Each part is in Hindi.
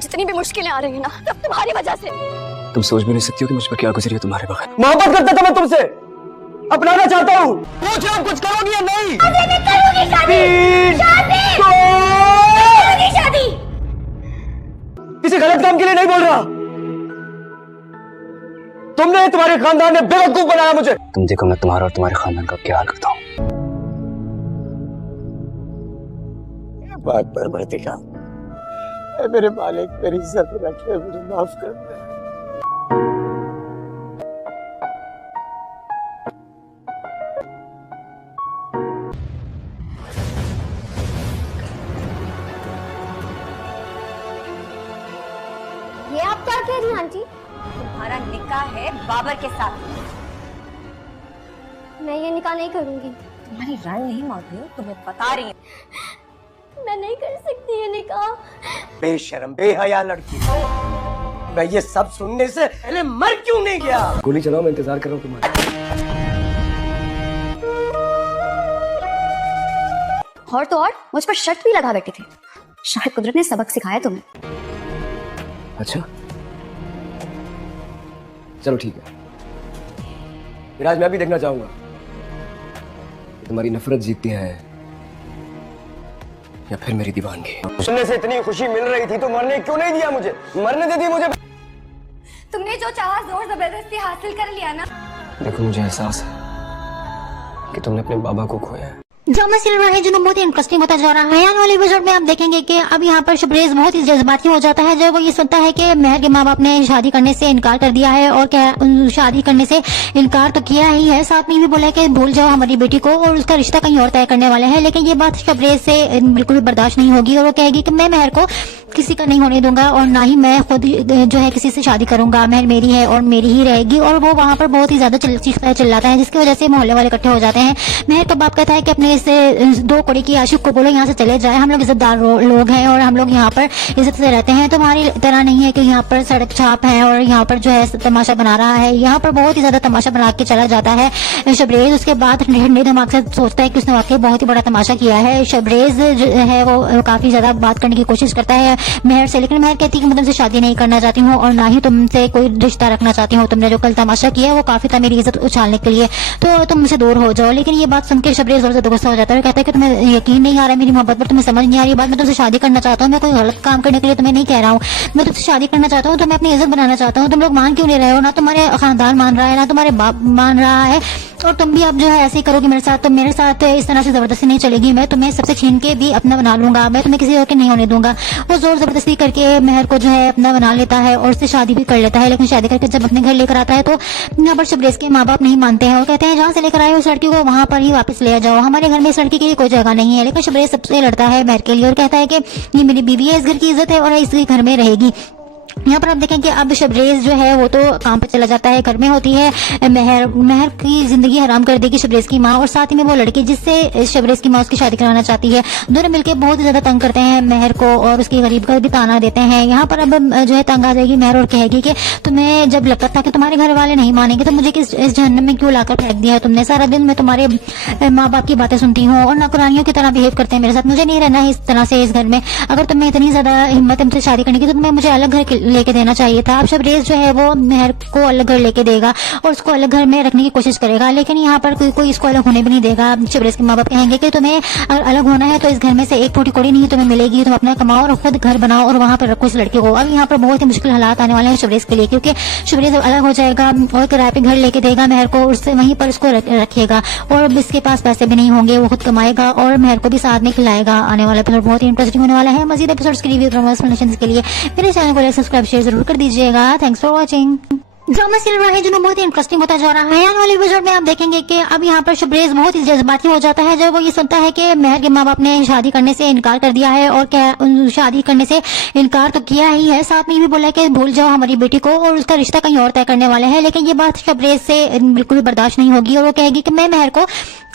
जितनी भी मुश्किलें आ रही है ना, सब तुम्हारी वजह से। तुम सोच भी नहीं सकती हो कि मुझ पर क्या गुजरी है तुम्हारे बगैर। मोहब्बत करता था मैं तुमसे, अपनाना चाहता हूँ। पूछ रहा हूँ कुछ करोगी या नहीं? करूंगी शादी। किसी गलत काम के लिए नहीं बोल रहा। तुमने, तुम्हारे खानदान ने बेवकूफ बनाया मुझे। तुम देखो मैं तुम्हारा और तुम्हारे खानदान का क्या हाल करता हूँ। बात पर वर्तिका, मेरे मालिक मेरी इज्जत रखे, मुझे माफ कर दे। ये आप क्या कह रही हैं आंटी? तुम्हारा निकाह है बाबर के साथ। मैं ये निकाह नहीं करूंगी। तुम्हारी राय नहीं मान रही हूँ, तुम्हें बता रही हूँ। मैं नहीं कर सकती ये निकाह। बेशर्म बेहया लड़की, मैं ये सब सुनने से पहले मर क्यों नहीं गया? गोली चलाओ, मैं इंतजार कर रहा हूँ तुम्हारा। और तो और मुझ पर शर्त भी लगा बैठे थे। शायद कुदरत ने सबक सिखाया तुम्हें। अच्छा चलो ठीक है, फिर आज मैं भी देखना चाहूंगा तुम्हारी नफरत जीतती है या फिर मेरी दीवानगी। सुनने से इतनी खुशी मिल रही थी तो मरने क्यों नहीं दिया मुझे? मरने दे दी मुझे। तुमने जो चाहा जोर जबरदस्ती हासिल कर लिया ना। देखो मुझे एहसास है कि तुमने अपने बाबा को खोया है। ड्रामा चल रहा है जो बहुत ही इंटरेस्टिंग होता जा रहा है। आने वाले एपिसोड में आप देखेंगे कि अब यहाँ पर शबरेज बहुत ही जज्बाती हो जाता है जब वो ये सुनता है कि मेहर के माँ बाप ने शादी करने से इनकार कर दिया है। और क्या शादी करने से इनकार तो किया ही है, साथ में भी बोला है कि भूल जाओ हमारी बेटी को और उसका रिश्ता कहीं और तय करने वाले हैं। लेकिन ये बात शबरेज से बिल्कुल भी बर्दाश्त नहीं होगी और वो कहेगी कि मैं मेहर को किसी का नहीं होने दूंगा और ना ही मैं खुद जो है किसी से शादी करूंगा। मेहर मेरी है और मेरी ही रहेगी। और वो वहाँ पर बहुत ही ज्यादा चिल्लाता है जिसकी वजह से मोहल्ले वाले इकट्ठे हो जाते हैं। मेहर का बाप कहता है कि अपने इस दो कड़ी की आशिक को बोलो यहाँ से चले जाए, हम लोग इज्जतदार लोग हैं और हम लोग यहाँ पर इज्जत से रहते हैं। तुम्हारी तरह नहीं है कि यहाँ पर सड़क छाप है और यहाँ पर जो है तमाशा बना रहा है। यहाँ पर बहुत ही ज्यादा तमाशा बना के चला जाता है शबरेज। उसके बाद ठंडे दिमाग से सोचता है कि उसने वाकई बहुत ही बड़ा तमाशा किया है। शबरेज जो है वो काफी ज्यादा बात करने की कोशिश करता है मेहर से, लेकिन मेहर कहती है कि मैं तुमसे शादी नहीं करना चाहती हूँ और ना ही तुमसे कोई रिश्ता रखना चाहती हूँ। तुमने जो कल तमाशा किया वो काफी था मेरी इज्जत उछालने के लिए, तो तुम मुझसे दूर हो जाओ। लेकिन ये बात सुनकर शबरेज और ज्यादा गुस्सा हो जाता है और कहता है कि तुम्हें यकीन नहीं आ रहा है मेरी मोहब्बत पर, तुम्हें समझ नहीं आ रही बात। मैं तुमसे शादी करना चाहता हूँ, मैं कोई गलत काम करने के लिए तुम्हें नहीं कह रहा हूँ। मैं तुमसे शादी करना चाहता हूँ तो मैं अपनी इज्जत बनाना चाहता हूँ। तुम लोग मान क्यों नहीं रहे हो? ना तुम्हारे खानदान मान रहा है ना तुम्हारे बाप मान रहा है और तुम भी अब जो है ऐसे ही करोगे मेरे साथ। तो मेरे साथ इस तरह से जबरदस्ती नहीं चलेगी। मैं तुम्हें सबसे छीन के भी अपना बना लूंगा, मैं तुम्हें किसी और के नहीं होने दूंगा। वो जोर जबरदस्ती करके मेहर को जो है अपना बना लेता है और उससे शादी भी कर लेता है। लेकिन शादी करके जब अपने घर लेकर आता है तो यहाँ पर शबरेज के माँ बाप नहीं मानते हैं और कहते हैं जहाँ से लेकर आए उस लड़की को वहां पर ही वापस ले जाओ, हमारे घर में इस लड़की के लिए कोई जगह नहीं है। लेकिन शबरेज सबसे लड़ता है मेहर के लिए और कहता है कि ये मेरी बीवी है, इस घर की इज्जत है और इस घर में रहेगी। यहाँ पर आप देखें कि अब शबरेज जो है वो तो काम पे चला जाता है, घर में होती है मेहर। मेहर की जिंदगी हराम कर देगी शबरेज की माँ और साथ ही में वो लड़की जिससे शबरेज की माँ उसकी शादी करवाना चाहती है। दोनों मिलकर बहुत ही ज्यादा तंग करते हैं मेहर को और उसकी गरीब का भी ताना देते हैं। यहाँ पर अब जो है तंग आ जाएगी मेहर और कहेगी कि तुम्हें जब लगता था कि तुम्हारे घर वाले नहीं मानेंगे तो मुझे इस जहन्नम में क्यों लाकर फेंक दिया तुमने? सारा दिन मैं तुम्हारे माँ बाप की बातें सुनती हूँ और नौकरानियों की तरह बिहेव करते हैं मेरे साथ। मुझे नहीं रहना है इस तरह से इस घर में। अगर तुम्हें इतनी ज्यादा हिम्मत है मुझसे शादी करने की तो तुम्हें मुझे अलग घर लेके देना चाहिए था। अब शबरेज जो है वो मेहर को अलग घर लेके देगा और उसको अलग घर में रखने की कोशिश करेगा। लेकिन यहाँ पर कोई इसको अलग होने भी नहीं देगा। शबरेज के माँ बाप कहेंगे कि तुम्हें अगर अलग होना है तो इस घर में से एक टूटी कोड़ी नहीं तुम्हें मिलेगी, तुम अपना कमाओ और खुद घर बनाओ और वहाँ पर रखो इस लड़की को। अब यहाँ पर बहुत ही मुश्किल हालात आने वाले हैं शबरेज के लिए, क्योंकि शबरेज अलग हो जाएगा और किराए पे घर लेके देगा मेहर को, उससे वहीं पर उसको रखेगा और इसके पास पैसे भी नहीं होंगे, वो खुद कमाएगा और मेहर को भी साथ में खिलाएगा। आने वाला एपिसोड बहुत ही इंटरेस्टिंग होने वाला है। मजीद एपिसोड्स के रिव्यू के लिए मेरे चैनल को सब्सक्राइब शेयर जरूर कर दीजिएगा। Thanks for watching. ड्रामा चल रहा है जो बहुत ही इंटरेस्टिंग होता जा रहा है। आने वाले एपिसोड में आप देखेंगे कि अब यहाँ पर शबरेज बहुत ही जज्बाती हो जाता है जब वो ये सुनता है कि मेहर के माँ बाप ने शादी करने से इनकार कर दिया है। और क्या शादी करने से इनकार तो किया ही है, साथ में भी बोला है कि भूल जाओ हमारी बेटी को और उसका रिश्ता कहीं और तय करने वाले हैं। लेकिन ये बात शबरेज से बिल्कुल भी बर्दाश्त नहीं होगी और वो कहेगी कि मैं मेहर को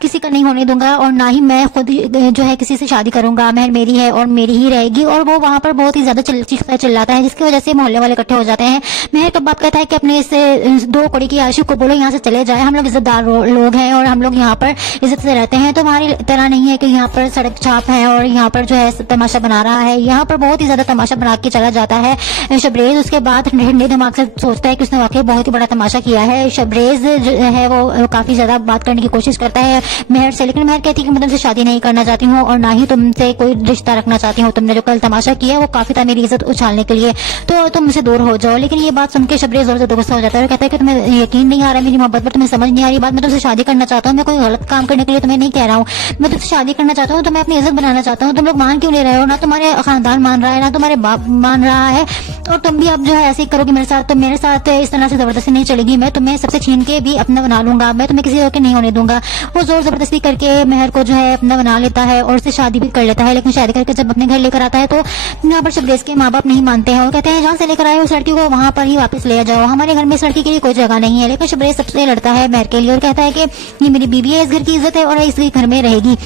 किसी का नहीं होने दूंगा और ना ही मैं खुद जो है किसी से शादी करूंगा। मेहर मेरी है और मेरी ही रहेगी। और वो वहाँ पर बहुत ही ज्यादा चिल्लाता है जिसकी वजह से मोहल्ले वाले इकट्ठे हो जाते हैं। मेहर का बाप कहता है कि अपने अपने इस 2 कौड़ी की आशिक को बोलो यहाँ से चले जाए, हम लोग इज्जतदार लोग हैं और हम लोग यहाँ पर इज्जत से रहते हैं। तो हमारी तरह नहीं है कि यहाँ पर सड़क छाप है और यहाँ पर जो है तमाशा बना रहा है। यहाँ पर बहुत ही ज्यादा तमाशा बना के चला जाता है शबरेज। उसके बाद ठंडे दिमाग से सोचता है कि उसने वाकई बहुत ही बड़ा तमाशा किया है। शबरेज जो है वो काफी ज्यादा बात करने की कोशिश करता है मेहर से, लेकिन मेहर कहती है कि मैं तुमसे शादी नहीं करना चाहती हूँ और ना ही तुमसे कोई रिश्ता रखना चाहती हूँ। तुमने जो कल तमाशा किया वो काफी था मेरी इज्जत उछालने के लिए, तो तुम मुझसे दूर हो जाओ। लेकिन ये बात सुन के शबरेज और ज्यादा गुस्सा हो जाता है और कहता है कि तुम्हें यकीन नहीं आ रहा मेरी मोहब्बत पर, तुम्हें समझ नहीं आ रही बात। मैं तुमसे शादी करना चाहता हूँ, मैं कोई गलत काम करने के लिए तुम्हें नहीं कह रहा हूँ। मैं तुमसे शादी करना चाहता हूँ तो मैं अपनी इज्जत बनाना चाहता हूँ। तुम लोग मान क्यों नहीं रहे हो? ना तुम्हारे खानदान मान रहा है ना तुम्हारे बाप मान रहा है, और तुम भी अब जो है ऐसे ही करोगे मेरे साथ। तो मेरे साथ इस तरह से जबरदस्ती नहीं चलेगी, मैं तुम्हें सबसे छीन के भी अपना बना लूंगा, मैं तुम्हें किसी के नहीं होने दूंगा। वो जोर जबरदस्ती करके मेहर को जो है अपना बना लेता है और उससे शादी भी कर लेता है। लेकिन शादी करके जब अपने घर लेकर आता है तो यहाँ पर शबरेज के माँ बाप नहीं मानते हैं और कहते हैं जहाँ से लेकर आए उस लड़की को वहां पर ही वापस ले जाओ, हमारे घर में इस लड़की के लिए कोई जगह नहीं है। लेकिन शबरेज सबसे लड़ता है मेहर के लिए और कहता है कि ये मेरी बीवी है, इस घर की इज्जत है और इस घर में रहेगी।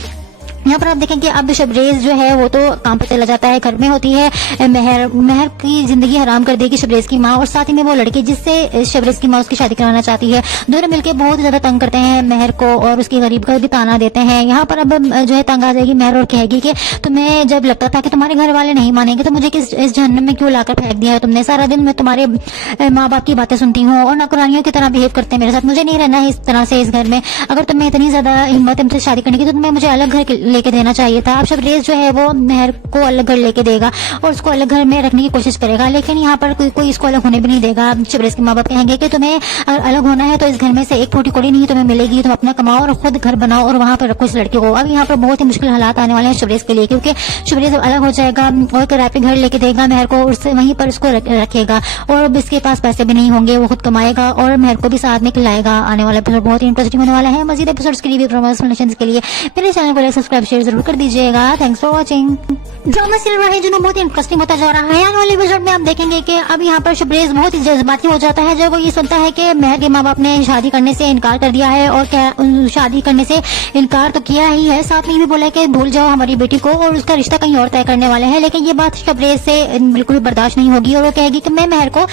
यहाँ पर आप देखें कि अब शबरेज जो है वो तो काम पे चला जाता है, घर में होती है मेहर। मेहर की जिंदगी हराम कर देगी शबरेज की माँ, और साथ ही में वो लड़की जिससे शबरेज की माँ उसकी शादी कराना चाहती है। दोनों मिलकर बहुत ज्यादा तंग करते हैं मेहर को और उसकी गरीब का भी ताना देते हैं। यहाँ पर अब जो है तंग आ जाएगी मेहर और कहेगी कि तुम्हें जब लगता था कि तुम्हारे घर वाले नहीं मानेंगे तो मुझे इस जहन्नम में क्यों लाकर फेंक दिया है तुमने? सारा दिन मैं तुम्हारे माँ बाप की बातें सुनती हूँ और नौकरानियों की तरह बिहेव करते हैं मेरे साथ। मुझे नहीं रहना है इस तरह से इस घर में। अगर तुम्हें इतनी ज्यादा हिम्मत है मुझसे शादी करने की तो तुम्हें मुझे अलग घर लेके देना चाहिए था। अब शबरेज जो है वो मेहर को अलग घर लेके देगा और उसको अलग घर में रखने की कोशिश करेगा, लेकिन यहाँ पर कोई इसको अलग होने भी नहीं देगा। शबरेज के माँ बाप कहेंगे कि तुम्हें अगर अलग होना है तो इस घर में से एक फूटी कौड़ी नहीं तुम्हें मिलेगी, तुम अपना कमाओ और खुद घर बनाओ और वहां पर रखो इस लड़की को। अब यहाँ पर बहुत ही मुश्किल हालात आने वाले हैं शबरेज के लिए, क्योंकि शबरेज अलग हो जाएगा और किराए पे घर लेके देगा मेहर को, उससे वहीं पर उसको रखेगा और अब इसके पास पैसे भी नहीं होंगे, वो खुद कमाएगा और मेहर को भी साथ में खिलाएगा। आने वाला एपिसोड बहुत ही इंटरेस्टिंग होने वाला है। मजीद एपिसोड्स के लिए प्रमोशनल के लिए मेरे चैनल को सब्सक्राइब शेयर जरूर कर दीजिएगा। Thanks for watching. Drama serial रहे जो बहुत ही इंटरेस्टिंग होता जा रहा है। आने वाले एपिसोड में आप देखेंगे कि अब यहाँ पर शबरेज बहुत ही जज्बाती हो जाता है जब वो ये सुनता है कि मेहर के माँ बाप ने शादी करने से इनकार कर दिया है, और क्या शादी करने से इनकार तो किया ही है, साथ में भी बोला कि भूल जाओ हमारी बेटी को और उसका रिश्ता कहीं और तय करने वाले हैं। लेकिन ये बात शबरेज से बिल्कुल भी बर्दाश्त नहीं होगी और वो कहेगी कि मैं मेहर को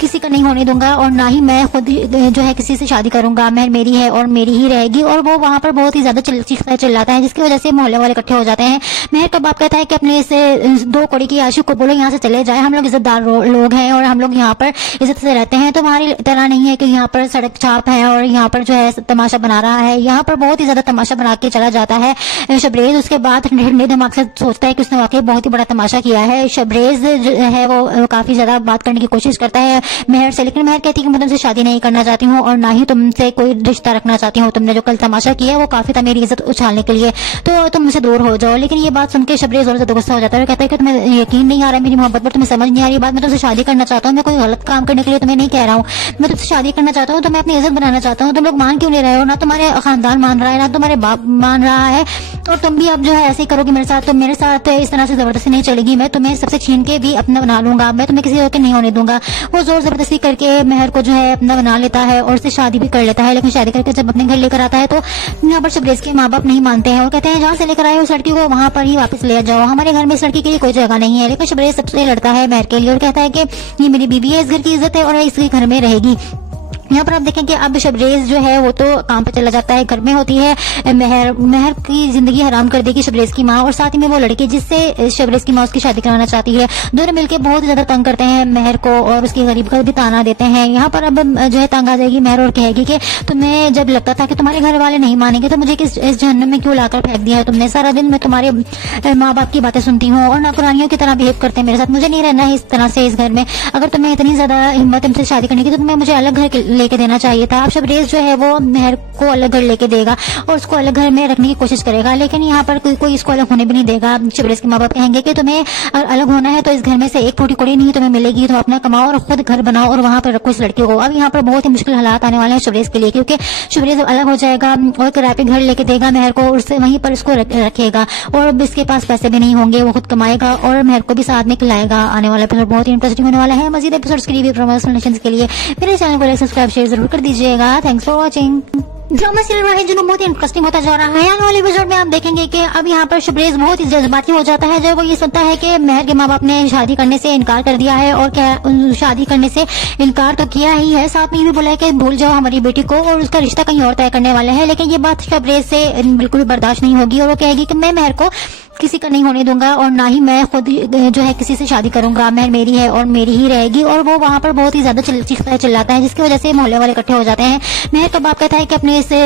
किसी का नहीं होने दूंगा और ना ही मैं खुद जो है किसी से शादी करूंगा, मेहर मेरी है और मेरी ही रहेगी। और वो वहां पर बहुत ही ज्यादा चिल्लाता है जिसकी वजह से मोहल्ले वाले इकट्ठे हो जाते हैं। मेहर का बाप कहता है कि अपने इस 2 कौड़ी की आशिक को बोलो यहाँ से चले जाए, हम लोग इज्जतदार लोग हैं और हम लोग यहाँ पर इज्जत से रहते हैं। तो हमारी तरह नहीं है कि यहाँ पर सड़क छाप है और यहाँ पर जो है तमाशा बना रहा है। यहाँ पर बहुत ही ज्यादा तमाशा बना के चला जाता है शबरेज। उसके बाद ठंडे दिमाग से सोचता है कि उसने वाकई बहुत ही बड़ा तमाशा किया है। शबरेज जो है वो काफी ज्यादा बात करने की कोशिश करता है मेहर से, लेकिन मेहर कहती है कि मैं तुमसे शादी नहीं करना चाहती हूँ और ना ही तुमसे कोई रिश्ता रखना चाहती हूँ। तुमने जो कल तमाशा किया वो काफी था मेरी इज्जत उछालने के लिए, तो तुम मुझसे दूर हो जाओ। लेकिन ये बात सुन के शबरेज और ज्यादा गुस्सा हो जाता है और कहता है कि तुम्हें यकीन नहीं आ रहा मेरी मोहब्बत पर, तुम्हें समझ नहीं आ रही बात। मैं तुमसे शादी करना चाहता हूँ, मैं कोई गलत काम करने के लिए तुम्हें नहीं कह रहा हूँ। मैं तुमसे शादी करना चाहता हूँ तो मैं अपनी इज्जत बनाना चाहता हूँ। तुम लोग मान क्यों नहीं रहे हो? ना तुम्हारे खानदान मान रहा है ना तुम्हारे बाप मान रहा है, और तुम भी अब जो है ऐसे ही करोगे मेरे साथ। तो मेरे साथ इस तरह से जबरदस्ती नहीं चलेगी, मैं तुम्हें सबसे छीन के भी अपना बना लूंगा, मैं तुम्हें किसी के नहीं होने दूंगा। वो जोर जबरदस्ती करके मेहर को जो है अपना बना लेता है और उससे शादी भी कर लेता है। लेकिन शादी करके जब अपने घर लेकर आता है तो यहाँ पर शबरेज के माँ बाप नहीं मानते हैं और कहते हैं जहाँ से लेकर आए उस लड़की को वहां पर ही वापस ले जाओ, हमारे घर में इस लड़की के लिए कोई जगह नहीं है। लेकिन शबरेज सबसे लड़ता है मेहर के लिए और कहता है कि ये मेरी बीवी है, इस घर की इज्जत है और इस घर में रहेगी। यहाँ पर आप देखें कि अब शबरेज जो है वो तो काम पे चला जाता है, घर में होती है मेहर। मेहर की जिंदगी हराम कर देगी शबरेज की माँ, और साथ ही में वो लड़की जिससे शबरेज की माँ उसकी शादी कराना चाहती है। दोनों मिलकर बहुत ज्यादा तंग करते हैं मेहर को और उसकी गरीब का भी ताना देते हैं। यहाँ पर अब जो है तंग आ जाएगी मेहर और कहेगी कि तुम्हें जब लगता था कि तुम्हारे घर वाले नहीं मानेंगे तो मुझे इस जहन्नम में क्यों लाकर फेंक दिया है तुमने? सारा दिन मैं तुम्हारे माँ बाप की बातें सुनती हूँ और नौकरानियों की तरह बिहेव करते हैं मेरे साथ। मुझे नहीं रहना है इस तरह से इस घर में। अगर तुम्हें इतनी ज्यादा हिम्मत है मुझसे शादी करने की तो तुम्हें मुझे अलग घर लेके देना चाहिए था। अब शबरेज जो है वो मेहर को अलग घर लेके देगा और उसको अलग घर में रखने की कोशिश करेगा, लेकिन यहाँ पर कोई इसको अलग होने भी नहीं देगा। शबरेज के माँ बाप कहेंगे कि तुम्हें अगर अलग होना है तो इस घर में से एक फूटी कौड़ी नहीं तुम्हें मिलेगी, तुम अपना कमाओ और खुद घर बनाओ और वहां पर रखो इस लड़की को। अब यहाँ पर बहुत ही मुश्किल हालात आने वाले हैं शबरेज के लिए, क्योंकि शबरेज अलग हो जाएगा और किराए पे घर लेके देगा मेहर को, उससे वहीं पर उसको रखेगा और अब इसके पास पैसे भी नहीं होंगे, वो खुद कमाएगा और मेहर को भी साथ में खिलाएगा। आने वाला एपिसोड बहुत ही इंटरेस्टिंग होने वाला है। मजीद एपिसोड्स के लिए प्रमोशनल के लिए मेरे चैनल को सब्सक्राइब शेयर जरूर कर दीजिएगा। Thanks for watching. Drama serial है जो बहुत ही इंटरेस्टिंग होता जा रहा है। आने वाले एपिसोड में आप देखेंगे कि अब यहाँ पर शबरेज बहुत ही जज्बाती हो जाता है जब वो ये सुनता है कि मेहर के माँ बाप ने शादी करने से इनकार कर दिया है। और क्या शादी करने से इनकार तो किया ही है, साथ में ये भी बोला है कि भूल जाओ हमारी बेटी को और उसका रिश्ता कहीं और तय करने वाले हैं। लेकिन ये बात शबरेज से बिल्कुल भी बर्दाश्त नहीं होगी और वो कहेगी कि मैं मेहर को किसी का नहीं होने दूंगा और ना ही मैं खुद जो है किसी से शादी करूंगा। मेहर मेरी है और मेरी ही रहेगी। और वो वहाँ पर बहुत ही ज्यादा चीखता है चिल्लाता है, जिसकी वजह से मोहल्ले वाले इकट्ठे हो जाते हैं। मेहर का बाप कहता है कि अपने से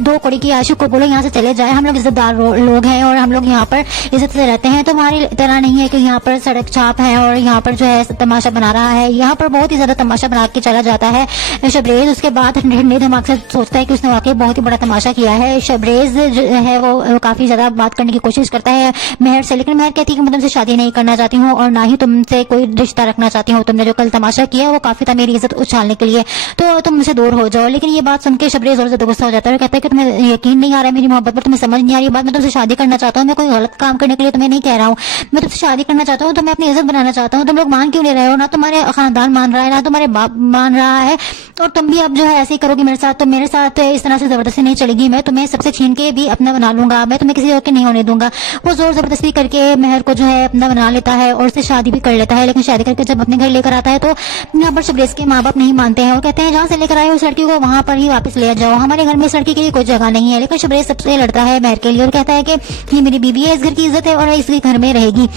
2 कौड़ी की आशिक को बोलो यहाँ से चले जाए, हम लोग इज्जतदार लोग हैं और हम लोग यहाँ पर इज्जत से रहते हैं। तुम्हारी तरह नहीं है कि यहाँ पर सड़क छाप है और यहाँ पर जो है तमाशा बना रहा है। यहाँ पर बहुत ही ज्यादा तमाशा बना के चला जाता है शबरेज। उसके बाद ठंडे दिमाग से सोचता है कि उसने वाकई बहुत ही बड़ा तमाशा किया है। शबरेज जो है वो काफी ज्यादा बात करने की कोशिश करता है मेहर से, लेकिन मेहर कहती है कि मैं तुमसे शादी नहीं करना चाहती हूँ और ना ही तुमसे कोई रिश्ता रखना चाहती हूँ। तुमने जो कल तमाशा किया वो काफी था मेरी इज्जत उछालने के लिए, तो तुम मुझसे दूर हो जाओ। लेकिन ये बात सुन के शबरेज और ज्यादा गुस्सा हो जाता है और कहता है कि तुम्हें यकीन नहीं आ रहा है मेरी मोहब्बत पर, तुम्हें समझ नहीं आ रही बात। मैं तुमसे शादी करना चाहता हूँ, मैं कोई गलत काम करने के लिए तुम्हें नहीं कह रहा हूँ। मैं तुमसे शादी करना चाहता हूँ तो मैं अपनी इज्जत बनाना चाहता हूँ। तुम लोग मान क्यों नहीं रहे हो? ना तुम्हारे खानदान मान रहा है ना तुम्हारे बाप मान रहा है, और तुम भी अब जो है ऐसे ही करोगी मेरे साथ। तो मेरे साथ इस तरह से जबरदस्ती नहीं चलेगी, मैं तुम्हें सबसे छीन के भी अपना बना लूंगा, मैं तुम्हें किसी और के नहीं होने दूंगा। वो जोर जबरदस्ती करके मेहर को जो है अपना बना लेता है और उससे शादी भी कर लेता है। लेकिन शादी करके जब अपने घर लेकर आता है तो यहाँ पर शबरेज के माँ बाप नहीं मानते हैं और कहते हैं जहाँ से लेकर आए उस लड़की को वहां पर ही वापस ले जाओ, हमारे घर में इस लड़की के लिए कोई जगह नहीं है। लेकिन शबरेज सबसे लड़ता है मेहर के लिए और कहता है कि ये मेरी बीवी है, इस घर की इज्जत है और इसके घर में रहेगी।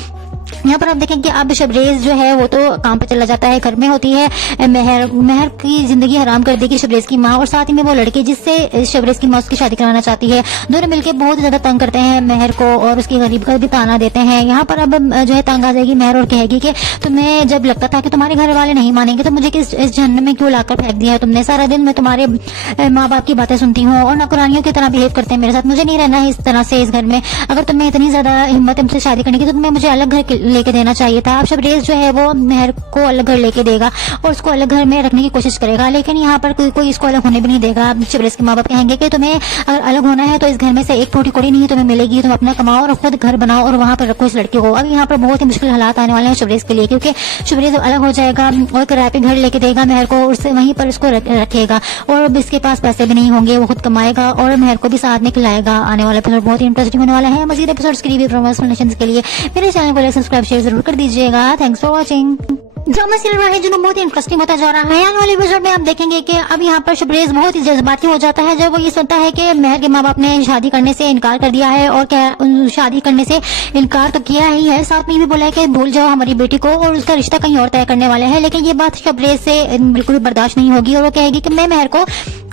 यहाँ पर आप देखेंगे अब शबरेज जो है वो तो काम पे चला जाता है। घर में होती है मेहर की जिंदगी हराम कर देगी शबरेज की माँ, और साथ ही में वो लड़की जिससे शबरेज की माँ उसकी शादी कराना चाहती है। दोनों मिलकर बहुत ज्यादा तंग करते हैं मेहर को और उसकी गरीब का भी ताना देते हैं। यहाँ पर अब जो है तंग आ जाएगी मेहर और कहेगी कि तुम्हें जब लगता था कि तुम्हारे घर वाले नहीं मानेंगे तो मुझे इस जहन्नम में क्यों लाकर फेंक दिया है तुमने? सारा दिन मैं तुम्हारे माँ बाप की बातें सुनती हूँ और नौकरानियों की तरह बिहेव करते हैं मेरे साथ। मुझे नहीं रहना है इस तरह से इस घर में। अगर तुम्हें इतनी ज्यादा हिम्मत है मुझसे शादी करने की तो तुम्हें मुझे अलग घर लेके देना चाहिए था। अब शबरेज जो है वो मेहर को अलग घर लेके देगा और उसको अलग घर में रखने की कोशिश करेगा, लेकिन यहाँ पर कोई इसको अलग होने भी नहीं देगा। शबरेज के माँ बाप कहेंगे कि तुम्हें अगर अलग होना है तो इस घर में से एक टूटी कोड़ी नहीं तुम्हें मिलेगी, तुम अपना कमाओ और खुद घर बनाओ और वहां पर रखो इस लड़की को। अब यहाँ पर बहुत ही मुश्किल हालात आने वाले हैं शबरेज के लिए, क्योंकि शबरेज अलग हो जाएगा और किराए पे घर लेके देगा मेहर को, उससे वहीं पर उसको रखेगा और इसके पास पैसे भी नहीं होंगे, वो खुद कमाएगा और मेहर को भी साथ में खिलाएगा। आने वाला एपिसोड बहुत ही इंटरेस्टिंग होने वाला है। मजीद एपिसोड्स के लिए प्रमोशनल के लिए मेरे चैनल को सब्सक्राइब शेयर जरूर कर दीजिएगा। Thanks for watching. Drama serial है जो बहुत ही इंटरेस्टिंग होता जा रहा है। आने वाले एपिसोड में आप देखेंगे कि अब यहाँ पर शबरेज बहुत ही जज्बाती हो जाता है जब वो ये सुनता है कि मेहर के माँ बाप ने शादी करने से इनकार कर दिया है। और क्या शादी करने से इनकार तो किया ही है, साथ में ये भी बोला है कि भूल जाओ हमारी बेटी को और उसका रिश्ता कहीं और तय करने वाले हैं। लेकिन ये बात शबरेज से बिल्कुल भी बर्दाश्त नहीं होगी और वो कहेगी कि मैं मेहर को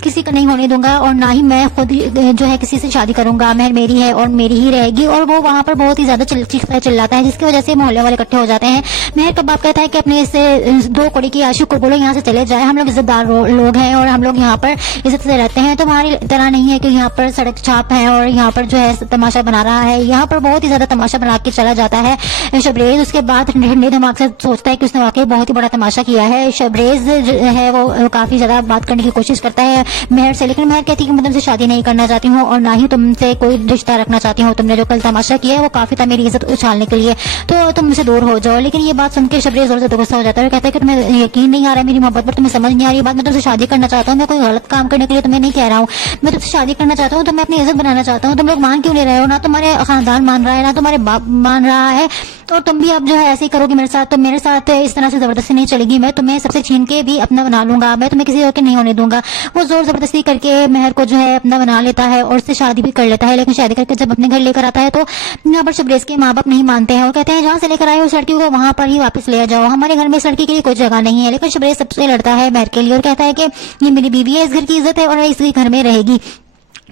किसी का नहीं होने दूंगा और ना ही मैं खुद जो है किसी से शादी करूंगा। मेहर मेरी है और मेरी ही रहेगी। और वो वहाँ पर बहुत ही ज्यादा चीखता है चिल्लाता है, जिसकी वजह से मोहल्ले वाले इकट्ठे हो जाते हैं। मेहर का बाप कहता है कि अपने से 2 कौड़ी की आशिक को बोलो यहाँ से चले जाए, हम लोग इज्जतदार लोग हैं और हम लोग यहाँ पर इज्जत से रहते हैं। तुम्हारी तरह नहीं है कि यहाँ पर सड़क छाप है और यहाँ पर जो है तमाशा बना रहा है। यहाँ पर बहुत ही ज्यादा तमाशा बना के चला जाता है शबरेज। उसके बाद ठंडे दिमाग से सोचता है कि उसने वाकई बहुत ही बड़ा तमाशा किया है। शबरेज जो है वो काफी ज्यादा बात करने की कोशिश करता है मेहर से, लेकिन मेहर कहती है कि मैं तुमसे शादी नहीं करना चाहती हूँ और ना ही तुमसे कोई रिश्ता रखना चाहती हूँ। तुमने जो कल तमाशा किया है वो काफी था मेरी इज्जत उछालने के लिए, तो तुम मुझसे दूर हो जाओ। लेकिन ये बात सुन के शबरेज और ज्यादा गुस्सा हो जाता है और कहता है कि तुम्हें यकीन नहीं आ रहा है मेरी मोहब्बत पर, तुम्हें समझ नहीं आ रही बात। मैं तुमसे शादी करना चाहता हूँ, मैं कोई गलत काम करने के लिए तुम्हें नहीं कह रहा हूँ। मैं तुमसे शादी करना चाहता हूँ तो मैं अपनी इज्जत बनाना चाहता हूँ। तुम लोग मान क्यों नहीं रहे हो? ना तुम्हारे खानदान मान रहा है ना तुम्हारे बाप मान रहा है, और तुम भी अब जो है ऐसे ही करोगी मेरे साथ। तो मेरे साथ इस तरह से जबरदस्ती नहीं चलेगी, मैं तुम्हें सबसे छीन के भी अपना बना लूंगा, मैं तुम्हें किसी और के नहीं होने दूंगा। वो जोर जबरदस्ती करके मेहर को जो है अपना बना लेता है और उससे शादी भी कर लेता है। लेकिन शादी करके जब अपने घर लेकर आता है तो यहाँ पर शबरेज के माँ बाप नहीं मानते हैं और कहते हैं जहाँ से लेकर आए उस लड़की को वहां पर ही वापस ले जाओ, हमारे घर में इस लड़की के लिए कोई जगह नहीं है। लेकिन शबरेज सबसे लड़ता है मेहर के लिए और कहता है कि ये मेरी बीवी है, इस घर की इज्जत है और इस घर में रहेगी।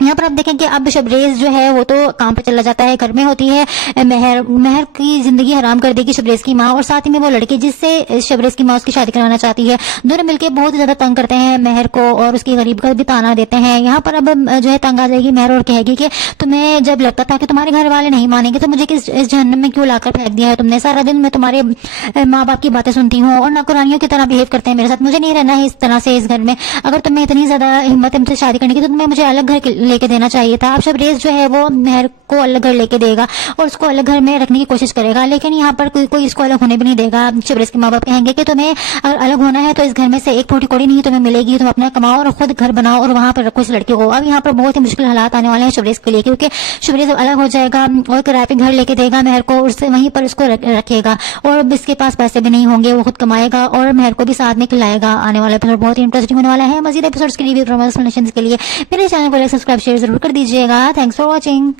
यहाँ पर आप देखेंगे अब शबरेज जो है वो तो काम पे चला जाता है। घर में होती है मेहर की जिंदगी हराम कर देगी शबरेज की माँ, और साथ ही में वो लड़की जिससे शबरेज की माँ उसकी शादी कराना चाहती है। दोनों मिलकर बहुत ही ज्यादा तंग करते हैं मेहर को और उसकी गरीब का भी ताना देते हैं। यहाँ पर अब जो है तंग आ जाएगी मेहर और कहेगी कि तुम्हें जब लगता था कि तुम्हारे घर वाले नहीं मानेंगे तो मुझे इस जहन्नम में क्यों लाकर फेंक दिया है तुमने? सारा दिन मैं तुम्हारे माँ बाप की बातें सुनती हूँ और नौकरानियों की तरह बिहेव करते हैं मेरे साथ। मुझे नहीं रहना है इस तरह से इस घर में। अगर तुम्हें इतनी ज्यादा हिम्मत है मुझसे शादी करने की तो तुम्हें मुझे अलग घर लेके देना चाहिए था। अब शबरेज जो है वो मेहर को अलग घर लेके देगा और उसको अलग घर में रखने की कोशिश करेगा, लेकिन यहाँ पर कोई इसको अलग होने भी नहीं देगा। शबरेज के माँ बाप कहेंगे कि तुम्हें अगर अलग होना है तो इस घर में से एक फूटी कौड़ी नहीं तुम्हें मिलेगी, तुम अपना कमाओ और खुद घर बनाओ और वहां पर रखो इस लड़की को। अब यहाँ पर बहुत ही मुश्किल हालात आने वाले हैं शबरेज के लिए, क्योंकि शबरेज अलग हो जाएगा और किराए पे घर लेके देगा मेहर को, उससे वहीं पर उसको रखेगा और इसके पास पैसे भी नहीं होंगे, वो खुद कमाएगा और मेहर को भी साथ में खिलाएगा। आने वाला एपिसोड बहुत ही इंटरेस्टिंग होने वाला है। मजीद एपिसोड्स के लिए के लिए मेरे चैनल को लाइक सब्सक्राइब शेयर जरूर कर दीजिएगा। Thanks for watching.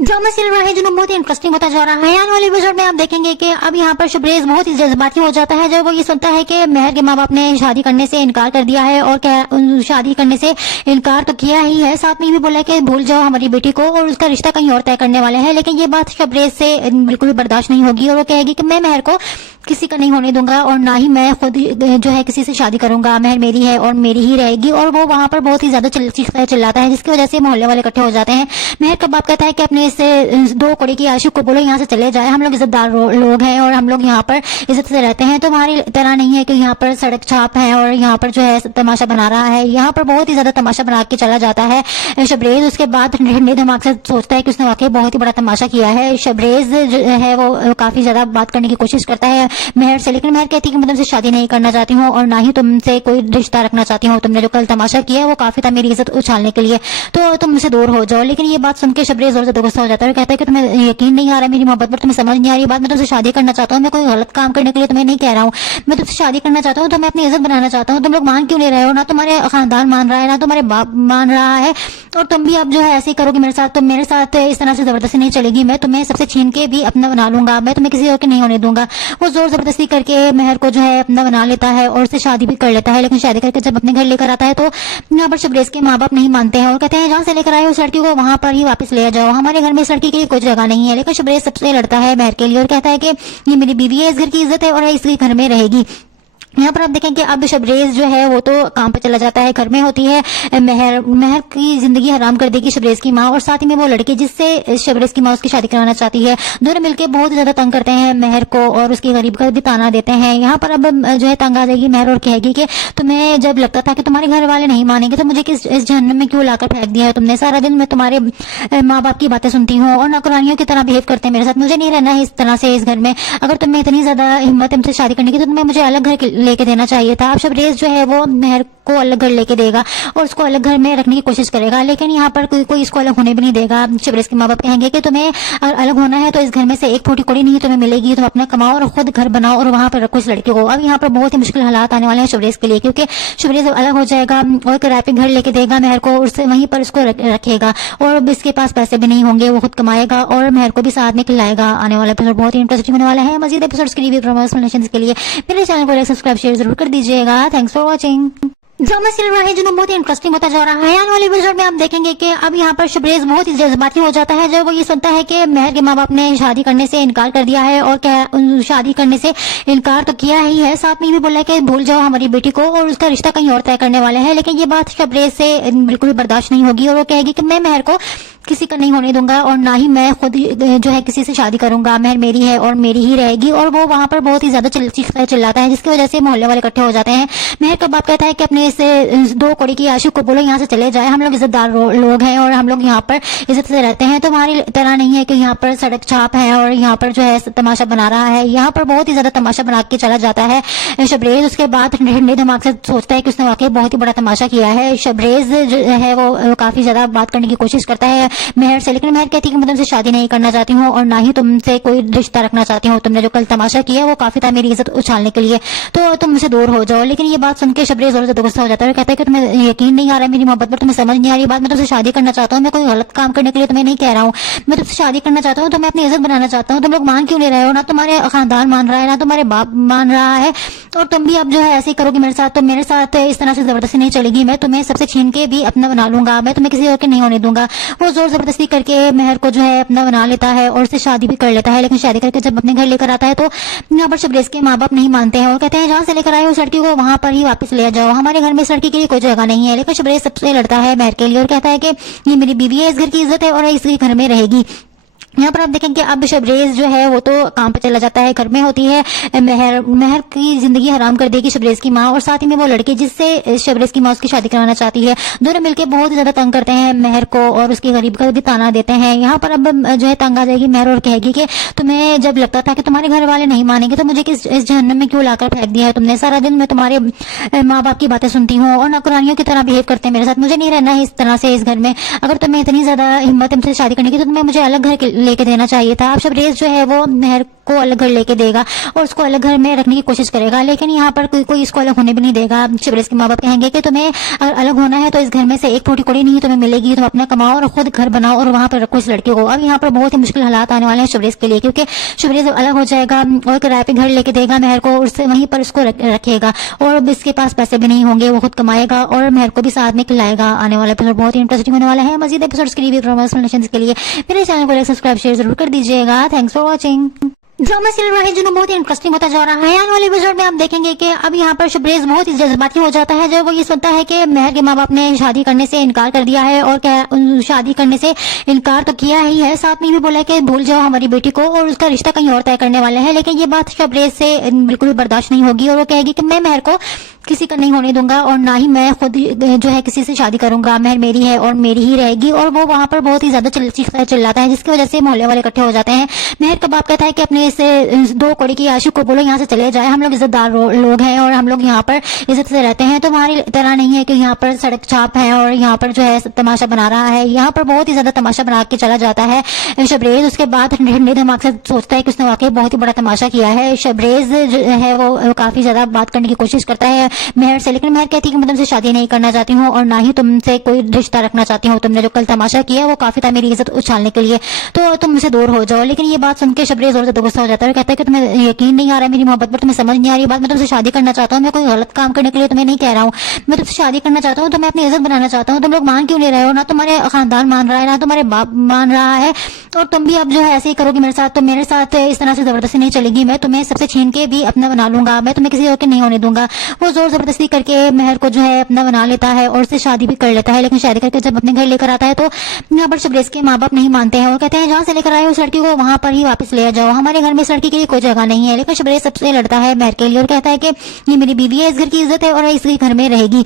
ड्रामा चल रहा है जो बहुत ही इंटरेस्टिंग होता जा रहा है। आने वाले एपिसोड में आप देखेंगे कि अब यहाँ पर शबरेज बहुत ही जज्बाती हो जाता है जब वो ये सुनता है कि मेहर के माँ बाप ने शादी करने से इनकार कर दिया है और शादी करने से इनकार तो किया ही है, साथ में भी बोला कि भूल जाओ हमारी बेटी को और उसका रिश्ता कहीं और तय करने वाले हैं। लेकिन ये बात शबरेज से बिल्कुल भी बर्दाश्त नहीं होगी और वो कहेगी कि मैं मेहर को किसी का नहीं होने दूंगा और ना ही मैं खुद जो है किसी से शादी करूंगा, मेहर मेरी है और मेरी ही रहेगी। और वो वहां पर बहुत ही ज्यादा चिल्लाता है, जिसकी वजह से मोहल्ले वाले इकट्ठे हो जाते हैं। मेहर का बाप कहता है कि अपने इस दो कौड़ी की आशिक को बोलो यहाँ से चले जाए, हम लोग इज्जतदार लोग हैं और हम लोग यहाँ पर इज्जत से रहते हैं, तुम्हारी तरह नहीं है कि यहाँ पर सड़क छाप है और यहाँ पर जो है तमाशा बना रहा है। यहाँ पर बहुत ही ज्यादा तमाशा बना के चला जाता है शबरेज। उसके बाद ठंडे दिमाग से सोचता है कि उसने वाकई बहुत ही बड़ा तमाशा किया है। शबरेज जो है वो काफी ज्यादा बात करने की कोशिश करता है मेहर से, लेकिन मेहर कहती है कि मैं तुमसे शादी नहीं करना चाहती हूँ और ना ही तुमसे कोई रिश्ता रखना चाहती हूँ। तुमने जो कल तमाशा किया वो काफी था मेरी इज्जत उछालने के लिए, तो तुम मुझसे दूर हो जाओ। लेकिन ये बात सुन के शबरेज और ज्यादा गुस्सा हो जाता है, कहता है कि तुम्हें यकीन नहीं आ रहा मेरी मोहब्बत पर, तुम्हें समझ नहीं आ रही बात, मैं तुमसे शादी करना चाहता हूँ, मैं कोई गलत काम करने के लिए तुम्हें नहीं कह रहा हूँ, मैं तुमसे शादी करना चाहता हूँ, तो मैं अपनी इज्जत बनाना चाहता हूँ। तुम लोग मान क्यों नहीं रहे हो, ना तुम्हारे खानदान मान रहा है ना तुम्हारे बाप मान रहा है, और तुम भी अब जो है ऐसे ही करोगे मेरे साथ, तो मेरे साथ इस तरह से जबरदस्ती नहीं चलेगी, मैं तुम्हें सबसे छीन के भी अपना बना लूंगा, मैं तुम्हें किसी और के नहीं होने दूंगा। वो जोर जबरदस्ती करके मेहर को जो है अपना बना लेता है और उससे शादी भी कर लेता है। लेकिन शादी करके जब अपने घर लेकर आता है तो यहाँ पर शबरेज के माँ बाप नहीं मानते हैं और कहते हैं जहाँ से लेकर आए उस लड़की को वहां पर ही वापस ले जाओ, हमारे घर में इस लड़की के लिए कोई जगह नहीं है। लेकिन शबरेज सबसे लड़ता है मेहर के लिए और कहता है कि ये मेरी बीवी है, इस घर की इज्जत है और इस घर में रहेगी। यहाँ पर आप देखें कि अब शबरेज जो है वो तो काम पे चला जाता है, घर में होती है मेहर की जिंदगी हराम कर देगी शबरेज की माँ, और साथ ही में वो लड़की जिससे शबरेज की माँ उसकी शादी कराना चाहती है, दोनों मिलकर बहुत ज्यादा तंग करते हैं मेहर को और उसकी गरीब का भी ताना देते हैं। यहाँ पर अब जो है तंग आ जाएगी मेहर और कहेगी कि तुम्हें जब लगता था कि तुम्हारे घर वाले नहीं मानेंगे तो मुझे इस जहन्नम में क्यों लाकर फेंक दिया है तुमने, सारा दिन मैं तुम्हारे माँ बाप की बातें सुनती हूँ और नौकरानियों की तरह बिहेव करते हैं मेरे साथ, मुझे नहीं रहना है इस तरह से इस घर में, अगर तुम्हें इतनी ज्यादा हिम्मत है मुझसे शादी करने की तो तुम्हें मुझे अलग घर लेके देना चाहिए था। अब शबरेज जो है वो मेहर को अलग घर लेके देगा और उसको अलग घर में रखने की कोशिश करेगा, लेकिन यहाँ पर कोई इसको अलग होने भी नहीं देगा। शबरेज के माँ बाप कहेंगे कि तुम्हें अगर अलग होना है तो इस घर में से एक फूटी कौड़ी नहीं तुम्हें मिलेगी, तुम अपना कमाओ और खुद घर बनाओ और वहां पर रखो इस लड़की को। अब यहाँ पर बहुत ही मुश्किल हालात आने वाले हैं शबरेज के लिए, क्योंकि शबरेज अलग हो जाएगा और किराए पे घर लेके देगा मेहर को, उससे वहीं पर उसको रखेगा और इसके पास पैसे भी नहीं होंगे, वो खुद कमाएगा और मेहर को भी साथ में खिलाएगा। आने वाला एपिसोड बहुत ही इंटरेस्टिंग होने वाला है। मजीद एपिसोड्स के लिए के लिए मेरे चैनल को लाइक सब्सक्राइब शेयर जरूर कर दीजिएगा। Thanks for watching. ड्रामा चल रहा है जो बहुत ही इंटरेस्टिंग होता जा रहा है। आने वाले एपिसोड में आप देखेंगे कि अब यहाँ पर शबरेज बहुत ही जज्बाती हो जाता है जब वो ये सुनता है कि मेहर के माँ बाप ने शादी करने से इनकार कर दिया है और शादी करने से इनकार तो किया ही है, साथ में भी बोला कि भूल जाओ हमारी बेटी को और उसका रिश्ता कहीं और तय करने वाले हैं। लेकिन ये बात शबरेज से बिल्कुल भी बर्दाश्त नहीं होगी और वो कहेगी कि मैं मेहर को किसी का नहीं होने दूंगा और ना ही मैं खुद जो है किसी से शादी करूंगा, मेहर मेरी है और मेरी ही रहेगी। और वो वहां पर बहुत ही ज्यादा चिल्लाता है, जिसकी वजह से मोहल्ले वाले इकट्ठे हो जाते हैं। मेहर का बाप कहता है कि अपने इस दो कौड़ी की आशिक को बोलो यहाँ से चले जाए, हम लोग इज्जतदार लोग हैं और हम लोग यहाँ पर इज्जत से रहते हैं, तुम्हारी तरह नहीं है कि यहाँ पर सड़क छाप है और यहाँ पर जो है तमाशा बना रहा है। यहाँ पर बहुत ही ज्यादा तमाशा बना के चला जाता है शबरेज। उसके बाद ठंडे दिमाग से सोचता है कि उसने वाकई बहुत ही बड़ा तमाशा किया है। शबरेज जो है वो काफी ज्यादा बात करने की कोशिश करता है मेहर से, लेकिन मेहर कहती है कि मैं तुमसे शादी नहीं करना चाहती हूँ और ना ही तुमसे कोई रिश्ता रखना चाहती हूँ, तुमने जो कल तमाशा किया वो काफी था मेरी इज्जत उछालने के लिए, तो तुम मुझसे दूर हो जाओ। लेकिन ये बात सुन के शबरेज और ज्यादा गुस्सा हो जाता है, कहता है कि तुम्हें यकीन नहीं आ रहा मेरी मोहब्बत पर, तुम्हें समझ नहीं आ रही बात, मैं तुमसे शादी करना चाहता हूँ, मैं कोई गलत काम करने के लिए तुम्हें नहीं कह रहा हूँ, मैं तुमसे शादी करना चाहता हूँ, तो मैं अपनी इज्जत बनाना चाहता हूँ। तुम लोग मान क्यों नहीं रहे हो, ना तुम्हारे खानदान मान रहा है ना तुम्हारे बाप मान रहा है, और तुम भी अब जो है ऐसे ही करोगे मेरे साथ, तो मेरे साथ इस तरह से जबरदस्ती नहीं चलेगी, मैं तुम्हें सबसे छीन के भी अपना बना लूंगा, मैं तुम्हें किसी और के नहीं होने दूंगा। वो जोर जबरदस्ती करके मेहर को जो है अपना बना लेता है और उससे शादी भी कर लेता है। लेकिन शादी करके जब अपने घर लेकर आता है तो यहाँ पर शबरेज के माँ बाप नहीं मानते हैं और कहते हैं जहाँ से लेकर आए उस लड़की को वहां पर ही वापस ले जाओ, हमारे घर में इस लड़की के लिए कोई जगह नहीं है। लेकिन शबरेज सबसे लड़ता है मेहर के लिए और कहता है कि ये मेरी बीवी है, इस घर की इज्जत है और इस घर में रहेगी। यहाँ पर आप देखेंगे अब शबरेज जो है वो तो काम पे चला जाता है, घर में होती है महर की जिंदगी हराम कर देगी शबरेज की माँ, और साथ ही में वो लड़की जिससे शबरेज की माँ उसकी शादी कराना चाहती है, दोनों मिलकर बहुत ही ज्यादा तंग करते हैं महर को और उसकी गरीब का भी ताना देते हैं। यहाँ पर अब जो है तंग आ जाएगी महर और कहेगी कि तुम्हें जब लगता था कि तुम्हारे घर वाले नहीं मानेंगे तो मुझे इस जहन्नम में क्यों लाकर फेंक दिया है तुमने, सारा दिन मैं तुम्हारे माँ बाप की बातें सुनती हूँ और नौकरानियों की तरह बिहेव करते हैं मेरे साथ, मुझे नहीं रहना है इस तरह से इस घर में, अगर तुम्हें इतनी ज्यादा हिम्मत हमसे शादी करने की तो तुम्हें मुझे अलग घर लेके देना चाहिए था। अब शबरेज जो है वो महर को अलग घर लेके देगा और उसको अलग घर में रखने की कोशिश करेगा, लेकिन यहाँ पर कोई इसको अलग होने भी नहीं देगा। शबरेज के माँ बाप कहेंगे कि तुम्हें अगर अलग होना है तो इस घर में से एक टूटी कोड़ी नहीं तुम्हें मिलेगी, तुम अपना कमाओ और खुद घर बनाओ और वहां पर रखो इस लड़के को। अब यहाँ पर बहुत ही मुश्किल हालात आने वाले हैं शबरेज के लिए, क्योंकि शबरेज अलग हो जाएगा और किराए पे घर लेके देगा महर को, उससे वहीं पर उसको रखेगा और इसके पास पैसे भी नहीं होंगे, वो खुद कमाएगा और महर को भी साथ में खिलाएगा। आने वाला एपिसोड बहुत ही इंटरेस्टिंग होने वाला है। मजीद एपिसोड्स के लिए के लिए मेरे चैनल को लाइक सब्सक्राइब शेयर जरूर कर दीजिएगा। Thanks for watching. Drama serial रहा है जो बहुत ही इंटरेस्टिंग होता जा रहा है। आने वाले एपिसोड में आप देखेंगे कि अब यहाँ पर शबरेज बहुत ही जज्बाती हो जाता है जब वो ये सुनता है कि महर के माँ बाप ने शादी करने से इनकार कर दिया है, और शादी करने से इनकार तो किया ही है, साथ में भी बोला कि भूल जाओ हमारी बेटी को और उसका रिश्ता कहीं और तय करने वाले हैं। लेकिन ये बात शबरेज से बिल्कुल भी बर्दाश्त नहीं होगी और वो कहेगी कि मैं महर को किसी का नहीं होने दूंगा और ना ही मैं खुद जो है किसी से शादी करूंगा, महर मेरी है और मेरी ही रहेगी। और वो वहां पर बहुत ही ज्यादा चिल्लाता है, जिसकी वजह से मोहल्ले वाले इकट्ठे हो जाते हैं। महर का बाप कहता है कि अपने इस दो कौड़ी की आशिक को बोलो यहाँ से चले जाए, हम लोग इज्जतदार लोग हैं और हम लोग यहाँ पर इज्जत से रहते हैं, तो हमारी तरह नहीं है कि यहाँ पर सड़क छाप है और यहाँ पर जो है तमाशा बना रहा है। यहाँ पर बहुत ही ज्यादा तमाशा बना के चला जाता है शबरेज। उसके बाद ठंडे दिमाग से सोचता है कि उसने वाकई बहुत ही बड़ा तमाशा किया है। शबरेज जो है वो काफी ज्यादा बात करने की कोशिश करता है महर से, लेकिन महर कहती है कि मैं तुमसे शादी नहीं करना चाहती हूँ और ना ही तुमसे कोई रिश्ता रखना चाहती हूँ, तुमने जो कल तमाशा किया वो काफी था मेरी इज्जत उछालने के लिए, तो तुम मुझसे दूर हो जाओ। लेकिन ये बात सुन के शबरेज और ज्यादा गुस्सा हो जाता है और कहता है कि तुम्हें यकीन नहीं आ रहा है मेरी मोहब्बत पर, तुम्हें समझ नहीं आ रही बात, मैं तुमसे शादी करना चाहता हूँ, मैं कोई गलत काम करने के लिए तुम्हें नहीं कह रहा हूँ, मैं तुमसे शादी करना चाहता हूँ, तो मैं अपनी इज्जत बनाना चाहता हूँ। तुम लोग मान क्यों नहीं रहे हो, ना तुम्हारे खानदान मान रहा है ना तुम्हारे बाप मान रहा है, और तुम भी अब जो है ऐसे ही करोगे मेरे साथ, तो मेरे साथ इस तरह से जबरदस्ती नहीं चलेगी, मैं तुम्हें सबसे छीन के भी अपना बना लूंगा, मैं तुम्हें किसी और के नहीं होने दूंगा। वो जोर जबरदस्ती करके महर को जो है अपना बना लेता है और उससे शादी भी कर लेता है, लेकिन शादी करके जब अपने घर लेकर आता है तो यहाँ पर शबरेज के माँ बाप नहीं मानते हैं और कहते हैं जहाँ से लेकर आए उस लड़की को वहां पर ही वापस ले जाओ, हमारे घर में इस लड़की के लिए कोई जगह नहीं है। लेकिन शबरेज सबसे लड़ता है महर के लिए और कहता है कि ये मेरी बीवी है, इस घर की इज्जत है और इस घर में रहेगी।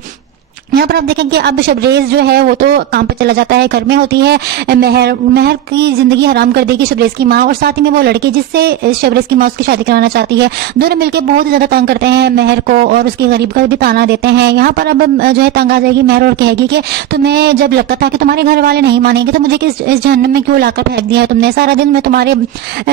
यहाँ पर आप देखेंगे अब शबरेज जो है वो तो काम पे चला जाता है, घर में होती है महर की जिंदगी हराम कर देगी शबरेज की माँ, और साथ ही में वो लड़की जिससे शबरेज की माँ उसकी शादी कराना चाहती है, दोनों मिलकर बहुत ही ज्यादा तंग करते हैं महर को और उसकी गरीब का भी ताना देते हैं। यहाँ पर अब जो है तंग आ जाएगी महर और कहेगी कि तुम्हें जब लगता था कि तुम्हारे घर वाले नहीं मानेंगे तो मुझे इस जहन्नम में क्यों लाकर फेंक दिया है तुमने, सारा दिन मैं तुम्हारे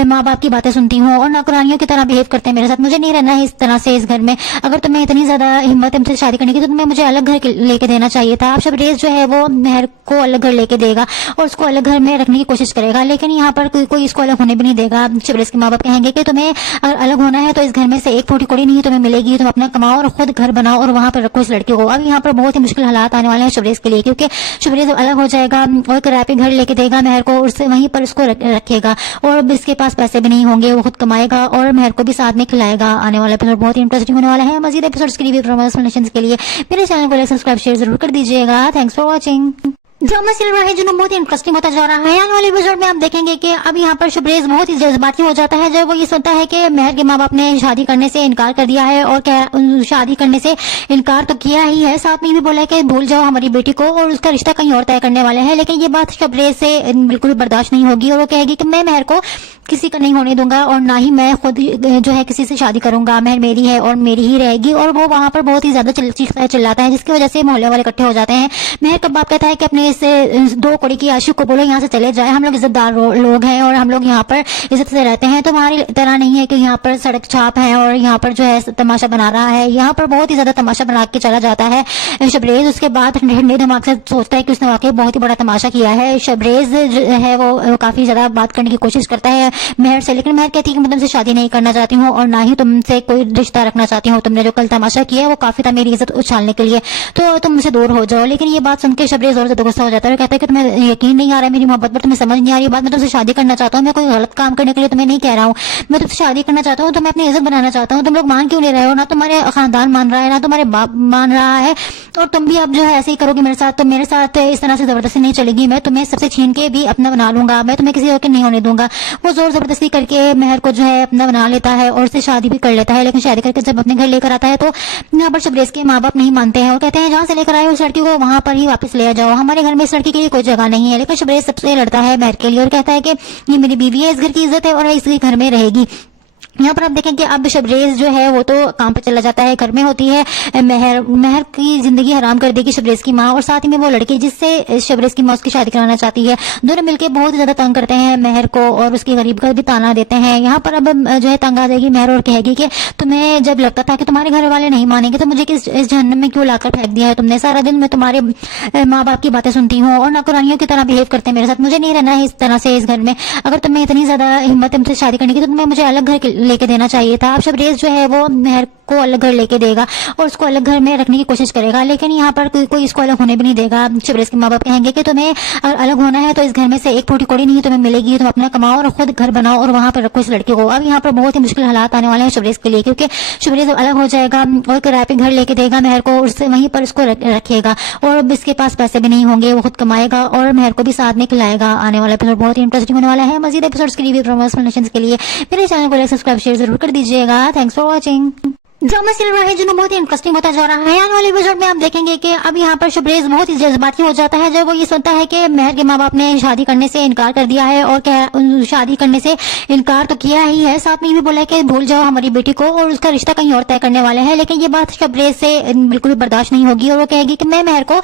माँ बाप की बातें सुनती हूँ और नौकरानियों की तरह बिहेव करते हैं मेरे साथ, मुझे नहीं रहना है इस तरह से इस घर में, अगर तुम्हें इतनी ज्यादा हिम्मत हमसे शादी करने की तो तुम्हें मुझे अलग घर लेके देना चाहिए था। अब शबरेज जो है वो महर को अलग घर लेके देगा और उसको अलग घर में रखने की कोशिश करेगा, लेकिन यहाँ पर कोई इसको अलग होने भी नहीं देगा। शबरेज के माँ बाप कहेंगे कि तुम्हें अगर अलग होना है तो इस घर में से एक टूटी कोड़ी नहीं तुम्हें मिलेगी, तुम अपना कमाओ और खुद घर बनाओ और वहां पर रखो इस लड़के को। अब यहाँ पर बहुत ही मुश्किल हालात आने वाले हैं शबरेज के लिए, क्योंकि शबरेज अलग हो जाएगा और किराए पे घर लेके देगा महर को, उससे वहीं पर उसको रखेगा और इसके पास पैसे भी नहीं होंगे, वो खुद कमाएगा और महर को भी साथ में खिलाएगा। आने वाला एपिसोड बहुत ही इंटरेस्टिंग होने वाला है। मजीद एपिसोड्स के लिए के लिए मेरे चैनल को लाइक सब्सक्राइब शेयर जरूर कर दीजिएगा। Thanks for watching. Drama serial रहा है जो बहुत ही इंटरेस्टिंग होता जा रहा है। आने वाले एपिसोड में आप देखेंगे कि अब यहाँ पर शबरेज बहुत ही जज्बाती हो जाता है जब वो ये सुनता है कि महर के माँ बाप ने शादी करने से इनकार कर दिया है, और शादी करने से इनकार तो किया ही है, साथ में भी बोला कि भूल जाओ हमारी बेटी को और उसका रिश्ता कहीं और तय करने वाले हैं। लेकिन ये बात शबरेज से बिल्कुल भी बर्दाश्त नहीं होगी और वो कहेगी कि मैं महर को किसी का नहीं होने दूंगा और ना ही मैं खुद जो है किसी से शादी करूंगा, महर मेरी है और मेरी ही रहेगी। और वो वहां पर बहुत ही ज्यादा चिल्लाता है, जिसकी वजह से मोहल्ले वाले इकट्ठे हो जाते हैं। महर का बाप कहता है कि अपने इस दो कौड़ी की आशिक को बोलो यहाँ से चले जाए, हम लोग इज्जतदार लोग हैं और हम लोग यहाँ पर इज्जत से रहते हैं, तो हमारी तरह नहीं है कि यहाँ पर सड़क छाप है और यहाँ पर जो है तमाशा बना रहा है। यहाँ पर बहुत ही ज्यादा तमाशा बना के चला जाता है शबरेज। उसके बाद ठंडे दिमाग से सोचता है कि उसने वाकई बहुत ही बड़ा तमाशा किया है। शबरेज जो है वो काफी ज्यादा बात करने की कोशिश करता है महर से, लेकिन महर कहती है कि मैं तुमसे शादी नहीं करना चाहती हूँ और ना ही तुमसे कोई रिश्ता रखना चाहती हूँ, तुमने जो कल तमाशा किया वो काफी था मेरी इज्जत उछालने के लिए, तो तुम मुझसे दूर हो जाओ। लेकिन ये बात सुन के शबरेज और ज्यादा गुस्सा हो जाता है और कहता है कि तुम्हें यकीन नहीं आ रहा है मेरी मोहब्बत पर, तुम्हें समझ नहीं आ रही बात, मैं तुमसे शादी करना चाहता हूँ, मैं कोई गलत काम करने के लिए तुम्हें नहीं कह रहा हूँ, मैं तुमसे शादी करना चाहता हूँ, तो मैं अपनी इज्जत बनाना चाहता हूँ, तुम लोग मान क्यों नहीं रहे हो, ना तुम्हारे खानदान मान रहा है ना तुम्हारे बाप मान रहा है, और तुम भी अब जो है ऐसे ही करोगे मेरे साथ, तो मेरे साथ इस तरह से जबरदस्ती नहीं चलेगी, मैं तुम्हें सबसे छीन के भी अपना बना लूंगा, मैं तुम्हें किसी और के नहीं होने दूंगा। वो जोर जबरदस्ती करके मेहर को जो है अपना बना लेता है और उससे शादी भी कर लेता है, लेकिन शादी करके जब अपने घर लेकर आता है तो यहाँ पर शबरेज के माँ बाप नहीं मानते हैं और कहते हैं जहाँ से लेकर आए उस लड़की को वहां पर ही वापस ले जाओ, हमारे घर में इस लड़की के लिए कोई जगह नहीं है। लेकिन शबरेज सबसे लड़ता है मेहर के लिए और कहता है कि ये मेरी बीवी है, इस घर की इज्जत है और इस घर में रहेगी। यहाँ पर आप देखें कि अब शबरेज जो है वो तो काम पे चला जाता है, घर में होती है मेहर की जिंदगी हराम कर देगी शबरेज की माँ, और साथ ही में वो लड़की जिससे शबरेज की माँ उसकी शादी कराना चाहती है, दोनों मिलकर बहुत ज्यादा तंग करते हैं मेहर को और उसकी गरीब का भी ताना देते हैं। यहाँ पर अब जो है तंग आ जाएगी मेहर और कहेगी कि तुम्हें जब लगता था कि तुम्हारे घर वाले नहीं मानेंगे तो मुझे इस जहन्नम में क्यों लाकर फेंक दिया है तुमने, सारा दिन मैं तुम्हारे माँ बाप की बातें सुनती हूँ और नौकरानियों की तरह बिहेव करते हैं मेरे साथ, मुझे नहीं रहना है इस तरह से इस घर में, अगर तुम्हें इतनी ज्यादा हिम्मत तुमसे शादी करने की तो तुम्हें मुझे अलग घर लेके देना चाहिए था। अब शबरेज जो है वो मेहर को अलग घर लेके देगा और उसको अलग घर में रखने की कोशिश करेगा, लेकिन यहाँ पर कोई इसको अलग होने भी नहीं देगा। शबरेज के माँ बाप कहेंगे कि तुम्हें अगर अलग होना है तो इस घर में से एक फूटी कोड़ी नहीं तुम्हें मिलेगी, तुम अपना कमाओ और खुद घर बनाओ और वहां पर रखो इस लड़की को। अब यहाँ पर बहुत ही मुश्किल हालात आने वाले हैं शबरेज के लिए, क्योंकि शबरेज अलग हो जाएगा और किराए पे घर लेके देगा मेहर को, उससे वहीं पर उसको रखेगा और इसके पास पैसे भी नहीं होंगे, वो खुद कमाएगा और मेहर को भी साथ में खिलाएगा। आने वाला एपिसोड बहुत ही इंटरेस्टिंग होने वाला है। मजीद एपिसोड्स के लिए प्रमोशनल के लिए मेरे चैनल को लाइक सब्सक्राइब शेयर जरूर कर दीजिएगा। Thanks for watching. ड्रामा चल रहा है जो बहुत ही इंटरेस्टिंग होता जा रहा है। आने वाले एपिसोड में आप देखेंगे कि अब यहाँ पर शबरेज बहुत ही जज्बाती हो जाता है जब वो ये सुनता है कि मेहर के माँ बाप ने शादी करने से इनकार कर दिया है, और शादी करने से इनकार तो किया ही है, साथ में ये भी बोला है कि भूल जाओ हमारी बेटी को और उसका रिश्ता कहीं और तय करने वाले हैं। लेकिन ये बात शबरेज से बिल्कुल भी बर्दाश्त नहीं होगी और वो कहेगी कि मैं मेहर को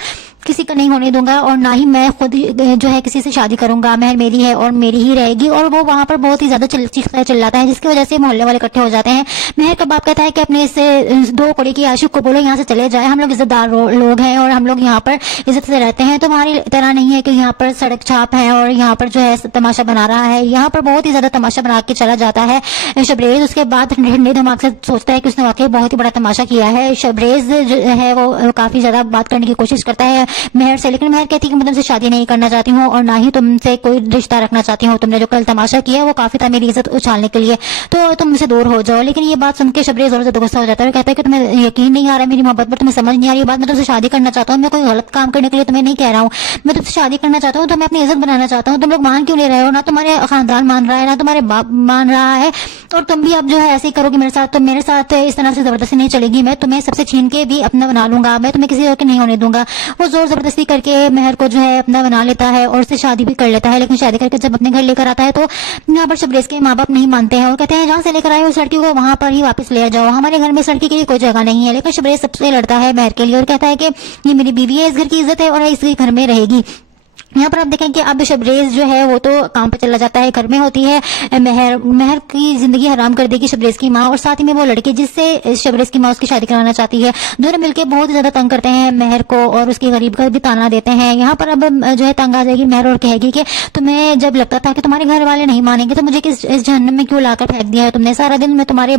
किसी का नहीं होने दूंगा और ना ही मैं खुद जो है किसी से शादी करूंगा, मेहर मेरी है और मेरी ही रहेगी। और वो वहां पर बहुत ही ज्यादा चिल्लाता है, जिसकी वजह से मोहल्ले वाले इकट्ठे हो जाते हैं। मेहर का बाप कहता है कि अपने इस दो कड़ी की आशिक को बोलो यहाँ से चले जाए, हम लोग इज्जतदार लोग हैं और हम लोग यहाँ पर इज्जत से रहते हैं, तुम्हारी तरह नहीं है कि यहाँ पर सड़क छाप है और यहाँ पर जो है तमाशा बना रहा है। यहाँ पर बहुत ही ज्यादा तमाशा बना के चला जाता है शबरेज। उसके बाद ठंडे दिमाग से सोचता है कि उसने वाकई बहुत ही बड़ा तमाशा किया है। शबरेज जो है वो काफी ज्यादा बात करने की कोशिश करता है मेहर से, लेकिन मेहर कहती है कि मैं तुमसे शादी नहीं करना चाहती हूँ और ना ही तुमसे कोई रिश्ता रखना चाहती हूँ, तुमने जो कल तमाशा किया वो काफी था मेरी इज्जत उछालने के लिए, तो तुम मुझसे दूर हो जाओ। लेकिन ये बात सुन के शबरेज और ज्यादा गुस्सा हो जाता है और कहता है कि तुम्हें यकीन नहीं आ रहा है मेरी मोहब्बत पर, तुम्हें समझ नहीं आ रही बात, मैं तुमसे शादी करना चाहता हूँ, मैं कोई गलत काम करने के लिए तुम्हें नहीं कह रहा हूँ, मैं तुमसे शादी करना चाहता हूँ, तो मैं अपनी इज्जत बनाना चाहता हूँ, तुम लोग मान क्यों नहीं रहे हो, ना तुम्हारे खानदान मान रहा है ना तुम्हारे बाप मान रहा है, और तुम भी अब जो है ऐसे ही करोगे मेरे साथ, तो मेरे साथ इस तरह से जबरदस्ती नहीं चलेगी, मैं तुम्हें सबसे छीन के भी अपना बना लूंगा, मैं तुम्हें किसी और के नहीं होने दूंगा। वो जोर जबरदस्ती करके मेहर को जो है अपना बना लेता है और उससे शादी भी कर लेता है, लेकिन शादी करके जब अपने घर लेकर आता है तो यहाँ पर शबरेज के माँ बाप नहीं मानते हैं और कहते हैं जहाँ से लेकर आए उस लड़की को वहां पर ही वापस ले जाओ, हमारे घर में इस लड़की के लिए कोई जगह नहीं है। लेकिन शबरेज सबसे लड़ता है मेहर के लिए और कहता है कि ये मेरी बीवी है, इस घर की इज्जत है और इस घर में रहेगी। यहाँ पर आप देखें कि अब शबरेज जो है वो तो काम पे चला जाता है, घर में होती है मेहर की जिंदगी हराम कर देगी शबरेज की माँ, और साथ ही में वो लड़की जिससे शबरेज की माँ उसकी शादी कराना चाहती है, दोनों मिलकर बहुत ज्यादा तंग करते हैं मेहर को और उसकी गरीब का भी ताना देते हैं। यहाँ पर अब जो है तंग आ जाएगी मेहर और कहेगी कि तुम्हें जब लगता था कि तुम्हारे घर वाले नहीं मानेंगे तो मुझे इस जहन्नम में क्यों लाकर फेंक दिया है तुमने, सारा दिन मैं तुम्हारे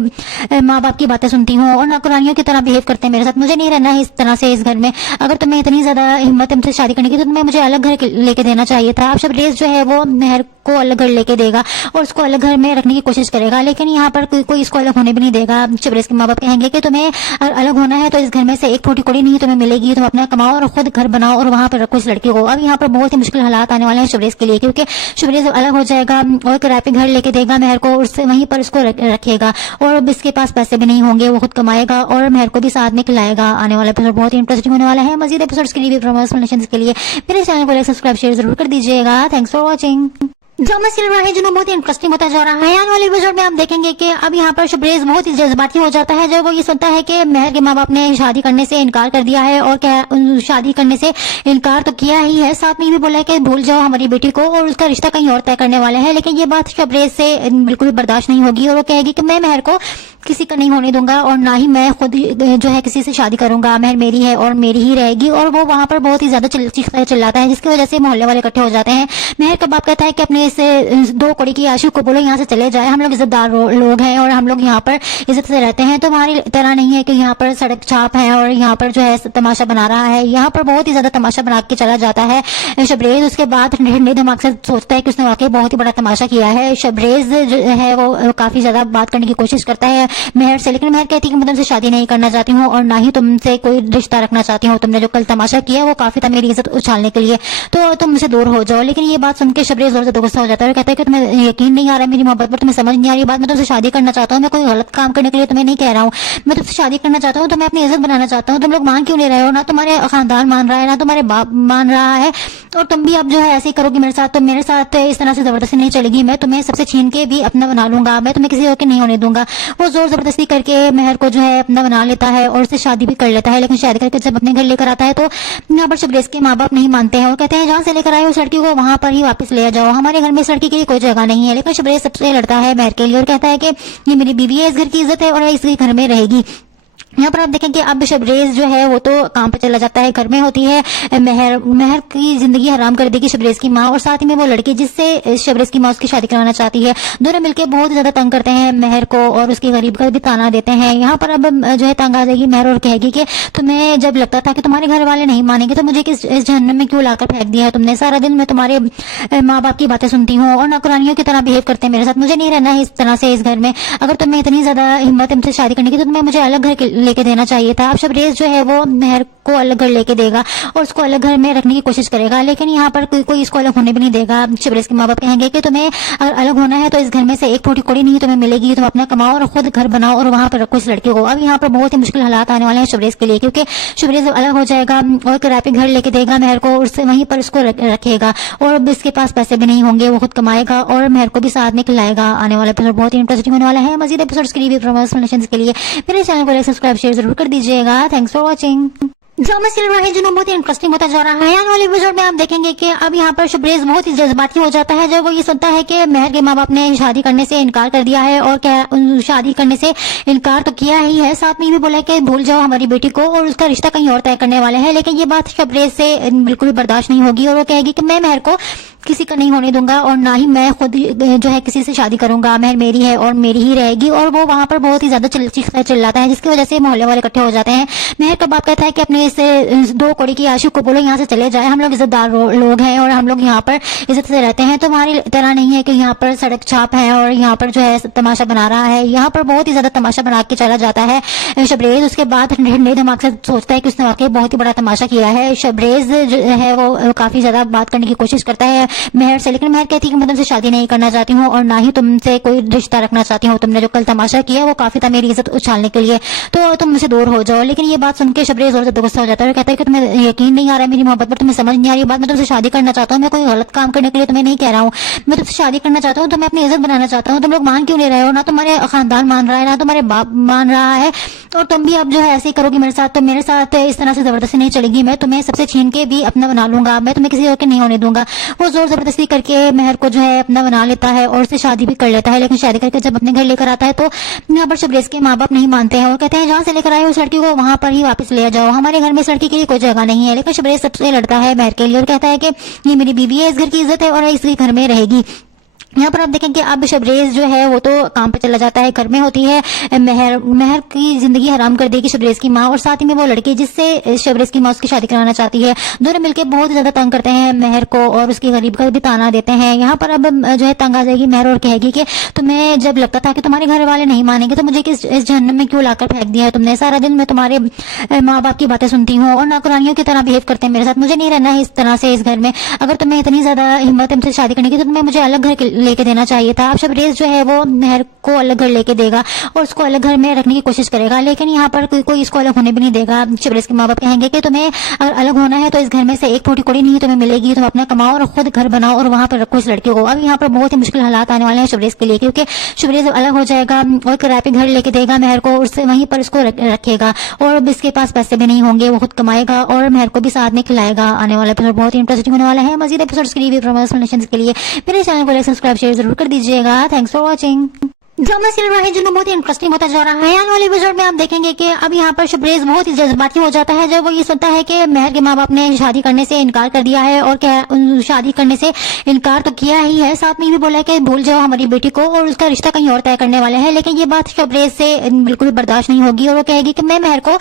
माँ बाप की बातें सुनती हूँ और नौकरानियों की तरह बिहेव करते हैं मेरे साथ, मुझे नहीं रहना है इस तरह से इस घर में, अगर तुम्हें इतनी ज्यादा हिम्मत तुमसे शादी करने की तो तुम्हें मुझे अलग घर लेके देना चाहिए था। अब शबरेज जो है वो मेहर को अलग घर लेके देगा और उसको अलग घर में रखने की कोशिश करेगा, लेकिन यहाँ पर कोई इसको अलग होने भी नहीं देगा। शबरेज के माँ बाप कहेंगे कि तुम्हें अलग होना है तो इस घर में से एक फूटी कोड़ी नहीं तुम्हें मिलेगी, तुम अपना कमाओ और खुद घर बनाओ और वहां पर रखो इस लड़की को। अब यहाँ पर बहुत ही मुश्किल हालात आने वाले हैं शबरेज के लिए, क्योंकि शबरेज अलग हो जाएगा और किराए पे घर लेके देगा मेहर को, उससे वहीं पर उसको रखेगा और इसके पास पैसे भी नहीं होंगे, वो खुद कमाएगा और मेहर को भी साथ में खिलाएगा। आने वाला एपिसोड बहुत ही इंटरेस्टिंग होने वाला है। मजीद एपिसोड्स के लिए प्रमोशनल के लिए मेरे चैनल को लाइक सब्सक्राइब शेयर जरूर कर दीजिएगा। Thanks for watching. ड्रामा चल रहा है जो बहुत ही इंटरेस्टिंग होता जा रहा है। आने वाले एपिसोड में आप देखेंगे कि अब यहाँ पर शबरेज बहुत ही जज्बाती हो जाता है जब वो ये सुनता है कि मेहर के माँ बाप ने शादी करने से इनकार कर दिया है, और शादी करने से इनकार तो किया ही है, साथ में ये भी बोला है कि भूल जाओ हमारी बेटी को और उसका रिश्ता कहीं और तय करने वाले हैं। लेकिन ये बात शबरेज से बिल्कुल भी बर्दाश्त नहीं होगी और वो कहेगी कि मैं मेहर को किसी का नहीं होने दूंगा और ना ही मैं खुद जो है किसी से शादी करूंगा, मेहर मेरी है और मेरी ही रहेगी। और वो वहां पर बहुत ही ज्यादा चिल्लाता है, जिसकी वजह से मोहल्ले वाले इकट्ठे हो जाते हैं। मेहर का बाप कहता है कि अपने इस 2 कौड़ी की आशिक को बोलो यहाँ से चले जाए, हम लोग इज्जतदार लोग हैं और हम लोग यहाँ पर इज्जत से रहते हैं। तुम्हारी तरह नहीं है कि यहाँ पर सड़क छाप है और यहाँ पर जो है तमाशा बना रहा है। यहाँ पर बहुत ही ज्यादा तमाशा बना के चला जाता है शबरेज। उसके बाद ठंडे दिमाग से सोचता है कि उसने वाकई बहुत ही बड़ा तमाशा किया है। शबरेज जो है वो काफी ज्यादा बात करने की कोशिश करता है मेहर से, लेकिन मेहर कहती है कि मैं तुमसे शादी नहीं करना चाहती हूँ और ना ही तुमसे कोई रिश्ता रखना चाहती हूँ। तुमने जो कल तमाशा किया वो काफी था मेरी इज्जत उछालने के लिए, तो तुम मुझसे दूर हो जाओ। लेकिन ये बात सुन के शबरेज और ज्यादा गुस्सा हो जाता है और कहता है कि तुम्हें यकीन नहीं आ रहा मेरी मोहब्बत पर, तुम्हें समझ नहीं आ रही बात। मैं तुमसे शादी करना चाहता हूँ, मैं कोई गलत काम करने के लिए तुम्हें नहीं कह रहा हूँ। मैं तुमसे शादी करना चाहता हूँ तो मैं अपनी इज्जत बनाना चाहता हूँ। तुम लोग मान क्यों नहीं रहे हो? ना तुम्हारे खानदान मान रहा है ना तुम्हारे बाप मान रहा है, और तुम भी अब जो है ऐसे ही करोगी मेरे साथ तो मेरे साथ इस तरह से जबरदस्ती नहीं चलेगी। मैं तुम्हें सबसे छीन के भी अपना बना लूंगा, मैं तुम्हें किसी और के नहीं होने दूंगा। वो जोर जबरदस्ती करके मेहर को जो है अपना बना लेता है और उससे शादी भी कर लेता है। लेकिन शादी करके जब अपने घर लेकर आता है तो यहाँ पर शबरेज के माँ बाप नहीं मानते हैं और कहते हैं जहाँ से लेकर आए उस लड़की को वहां पर ही वापस ले जाओ, हमारे घर में इस लड़की के लिए कोई जगह नहीं है। लेकिन शबरेज सबसे लड़ता है मेहर के लिए और कहता है कि ये मेरी बीवी है, इस घर की इज्जत है और इस घर में रहेगी। यहाँ पर आप देखें कि अब शबरेज जो है वो तो काम पे चला जाता है, घर में होती है मेहर। मेहर की जिंदगी हराम कर देगी शबरेज की माँ, और साथ ही में वो लड़की जिससे शबरेज की माँ उसकी शादी कराना चाहती है। दोनों मिलकर बहुत ज्यादा तंग करते हैं मेहर को और उसके गरीब का भी ताना देते हैं। यहाँ पर अब जो है तंग आ जाएगी मेहर और कहेगी कि तुम्हें जब लगता था कि तुम्हारे घर वाले नहीं मानेंगे तो मुझे इस जहन्नम में क्यों लाकर फेंक दिया है तुमने? सारा दिन मैं तुम्हारे माँ बाप की बातें सुनती हूँ और नौकरानियों की तरह बिहेव करते हैं मेरे साथ। मुझे नहीं रहना है इस तरह से इस घर में। अगर तुम्हें इतनी ज्यादा हिम्मत है मुझसे शादी करने की तो तुम्हें मुझे अलग घर लेके देना चाहिए था। अब शबरेज जो है वो मेहर को अलग घर लेके देगा और उसको अलग घर में रखने की कोशिश करेगा, लेकिन यहाँ पर कोई इसको अलग होने भी नहीं देगा। शबरेज के माँ बाप कहेंगे कि तुम्हें अगर अलग होना है तो इस घर में से एक फूटी कौड़ी नहीं तुम्हें मिलेगी, तुम अपना कमाओ और खुद घर बनाओ और वहां पर रखो इस लड़के को। अब यहाँ पर बहुत ही मुश्किल हालात आने वाले हैं शबरेज के लिए, क्योंकि शबरेज अलग हो जाएगा और किराए पे घर लेके देगा मेहर को, उससे वहीं पर उसको रखेगा और अब इसके पास पैसे भी नहीं होंगे, वो खुद कमाएगा और मेहर को भी साथ में खिलाएगा। आने वाला एपिसोड बहुत ही इंटरेस्टिंग होने वाला है। मजीद एपिसोड्स के लिए प्रमोशनल के लिए मेरे चैनल को सब्सक्राइब शेयर जरूर कर दीजिएगा। Thanks for watching. ड्रामा चल रहा है जो बहुत ही इंटरेस्टिंग होता जा रहा है। आने वाले एपिसोड में आप देखेंगे कि अब यहाँ पर शबरेज बहुत ही जज्बाती हो जाता है जब वो ये सुनता है कि मेहर के माँ बाप ने शादी करने से इनकार कर दिया है, और क्या शादी करने से इनकार तो किया ही है, साथ में ये भी बोला कि भूल जाओ हमारी बेटी को और उसका रिश्ता कहीं और तय करने वाले हैं। लेकिन ये बात शबरेज से बिल्कुल भी बर्दाश्त नहीं होगी और वो कहेगी कि मैं मेहर को किसी का नहीं होने दूंगा और ना ही मैं खुद जो है किसी से शादी करूंगा, मेहर मेरी है और मेरी ही रहेगी। और वो वहां पर बहुत ही ज्यादा चिल्लाता है जिसकी वजह से मोहल्ले वाले इकट्ठे हो जाते हैं। मेहर का बाप कहता है कि अपने इस 2 कौड़ी की आशिक को बोलो यहाँ से चले जाए, हम लोग इज्जतदार लोग हैं और हम लोग यहाँ पर इज्जत से रहते हैं। तुम्हारी तरह नहीं है कि यहाँ पर सड़क छाप है और यहाँ पर जो है तमाशा बना रहा है। यहाँ पर बहुत ही ज्यादा तमाशा बना के चला जाता है शबरेज। उसके बाद ठंडे दिमाग से सोचता है कि उसने वाकई बहुत ही बड़ा तमाशा किया है। शबरेज जो है वो काफी ज्यादा बात करने की कोशिश करता है मेहर से, लेकिन मेहर कहती है कि मैं तुमसे शादी नहीं करना चाहती हूँ और ना ही तुमसे कोई रिश्ता रखना चाहती हूँ। तुमने जो कल तमाशा किया वो काफी था मेरी इज्जत उछालने के लिए, तो तुम मुझसे दूर हो जाओ। लेकिन ये बात सुन के शबरेज और ज्यादा गुस्सा हो जाता है और कहता है कि तुम्हें यकीन नहीं आ रहा मेरी मोहब्बत पर, तुम्हें समझ नहीं आ रही बात। मैं तुमसे शादी करना चाहता हूँ, मैं कोई गलत काम करने के लिए तुम्हें नहीं कह रहा हूँ। मैं तुमसे शादी करना चाहता हूँ तो मैं अपनी इज्जत बनाना चाहता हूँ। तुम लोग मान क्यों नहीं रहे हो? ना तुम्हारे खानदान मान रहा है ना तुम्हारे बाप मान रहा है, और तुम भी अब जो है ऐसे ही करोगी मेरे साथ तो मेरे साथ इस तरह से जबरदस्ती नहीं चलेगी। मैं तुम्हें सबसे छीन के भी अपना बना लूंगा, मैं तुम्हें किसी और के नहीं होने दूंगा। वो जोर जबरदस्ती करके मेहर को जो है अपना बना लेता है और उससे शादी भी कर लेता है। लेकिन शादी करके जब अपने घर लेकर आता है तो यहाँ पर शबरेज के माँ बाप नहीं मानते हैं और कहते हैं जहाँ से लेकर आए उस लड़की को वहां पर ही वापस ले जाओ, हमारे घर में इस लड़की के लिए कोई जगह नहीं है। लेकिन शबरेज सबसे लड़ता है मेहर के लिए और कहता है कि ये मेरी बीवी है, इस घर की इज्जत है और इस घर में रहेगी। यहाँ पर आप देखें कि अब शबरेज जो है वो तो काम पे चला जाता है, घर में होती है मेहर। मेहर की जिंदगी हराम कर देगी शबरेज की माँ, और साथ ही में वो लड़की जिससे शबरेज की माँ उसकी शादी कराना चाहती है। दोनों मिलकर बहुत ज्यादा तंग करते हैं मेहर को और उसके गरीब का भी ताना देते हैं। यहाँ पर अब जो है तंग आ जाएगी मेहर और कहेगी कि तुम्हें जब लगता था कि तुम्हारे घर वाले नहीं मानेंगे तो मुझे इस जहन्नम में क्यों लाकर फेंक दिया है तुमने? सारा दिन मैं तुम्हारे माँ बाप की बातें सुनती हूँ और नौकरानियों की तरह बिहेव करते हैं मेरे साथ। मुझे नहीं रहना है इस तरह से इस घर में। अगर तुम्हें इतनी ज्यादा हिम्मत है मुझसे शादी करने की तो तुम्हें मुझे अलग घर लेके देना चाहिए था। अब शबरेज जो है वो मेहर को अलग घर लेके देगा और उसको अलग घर में रखने की कोशिश करेगा, लेकिन यहाँ पर कोई इसको अलग होने भी नहीं देगा। शबरेज के माँ बाप कहेंगे कि तुम्हें अगर अलग होना है तो इस घर में से एक फूटी कौड़ी नहीं तुम्हें मिलेगी, तुम अपना कमाओ और खुद घर बनाओ और वहां पर रखो इस लड़के को। अब यहाँ पर बहुत ही मुश्किल हालात आने वाले हैं शबरेज के लिए, क्योंकि शबरेज अलग हो जाएगा और किराए पे घर लेके देगा मेहर को, उससे वहीं पर उसको रखेगा और अब इसके पास पैसे भी नहीं होंगे, वो खुद कमाएगा और मेहर को भी साथ में खिलाएगा। आने वाला एपिसोड बहुत ही इंटरेस्टिंग होने वाला है। मजीद एपिसोड्स के लिए प्रमोशनल के लिए मेरे चैनल को सब्सक्राइब शेयर जरूर कर दीजिएगा। Thanks for watching. ड्रामा चल रहा है जो बहुत ही इंटरेस्टिंग होता जा रहा है। आने वाले एपिसोड में आप देखेंगे कि अब यहाँ पर शबरेज बहुत ही जज्बाती हो जाता है जब वो ये सुनता है कि मेहर के माँ बाप ने शादी करने से इनकार कर दिया है, और क्या शादी करने से इनकार तो किया ही है, साथ में ये भी बोला है कि भूल जाओ हमारी बेटी को और उसका रिश्ता कहीं और तय करने वाले हैं। लेकिन ये बात शबरेज से बिल्कुल भी बर्दाश्त नहीं होगी और वो कहेगी कि मैं मेहर को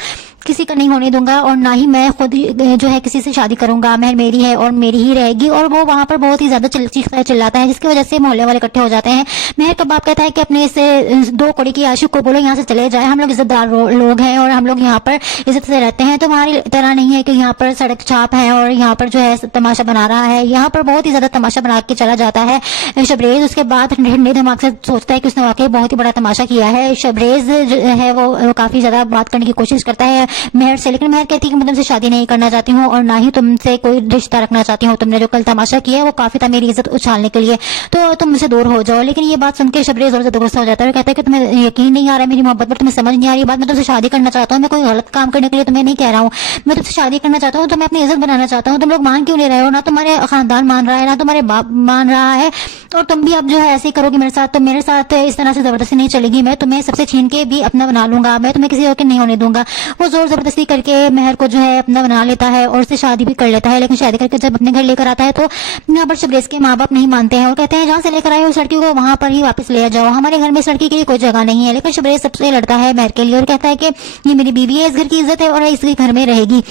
किसी का नहीं होने दूंगा और ना ही मैं खुद जो है किसी से शादी करूंगा, मेहर मेरी है और मेरी ही रहेगी। और वो वहां पर बहुत ही ज्यादा चिल्लाता है, जिसकी वजह से मोहल्ले वाले इकट्ठे हो जाते हैं। मेहर का बाप कहता है कि अपने से 2 कौड़ी की आशिक को बोलो यहाँ से चले जाए, हम लोग इज्जतदार लोग हैं और हम लोग यहाँ पर इज्जत से रहते हैं, तुम्हारी तरह नहीं है कि यहाँ पर सड़क छाप है और यहाँ पर जो है तमाशा बना रहा है। यहाँ पर बहुत ही ज्यादा तमाशा बना के चला जाता है शबरेज। उसके बाद ठंडे दिमाग से सोचता है कि उसने वाकई बहुत ही बड़ा तमाशा किया है। शबरेज जो है वो काफी ज्यादा बात करने की कोशिश करता है मेहर से, लेकिन मेहर कहती है कि मैं तुमसे शादी नहीं करना चाहती हूँ और ना ही तुमसे कोई रिश्ता रखना चाहती हूँ। तुमने जो कल तमाशा किया है वो काफी था मेरी इज्जत उछालने के लिए, तो तुम मुझसे दूर हो जाओ। लेकिन ये बात सुन के शबरेज और ज्यादा गुस्सा हो जाता है, कहता है कि तुम्हें यकीन नहीं आ रहा मेरी मोहब्बत पर, तुम्हें समझ नहीं आ रही बात। मैं तुमसे शादी करना चाहता हूँ, मैं कोई गलत काम करने के लिए तुम्हें नहीं कह रहा हूँ, मैं तुमसे शादी करना चाहता हूँ, तो मैं अपनी इज्जत बनाना चाहता हूँ। तुम लोग मान क्यों नहीं रहे हो? ना तुम्हारे खानदान मान रहा है, ना तुम्हारे बाप मान रहा है, और तुम भी अब जो है ऐसे ही करोगे मेरे साथ, तो मेरे साथ इस तरह से जबरदस्ती नहीं चलेगी। मैं तुम्हें सबसे छीन के भी अपना बना लूंगा, मैं तुम्हें किसी और के नहीं होने दूंगा। वो जोर जबरदस्ती करके मेहर को जो है अपना बना लेता है और उससे शादी भी कर लेता है। लेकिन शादी करके जब अपने घर लेकर आता है तो यहाँ पर शबरेज के माँ बाप नहीं मानते हैं और कहते हैं जहाँ से लेकर आए उस लड़की को वहां पर ही वापस ले जाओ, हमारे घर में इस लड़की के लिए कोई जगह नहीं है। लेकिन शबरेज सबसे लड़ता है मेहर के लिए और कहता है कि ये मेरी बीवी है, इस घर की इज्जत है और इस घर में रहेगी।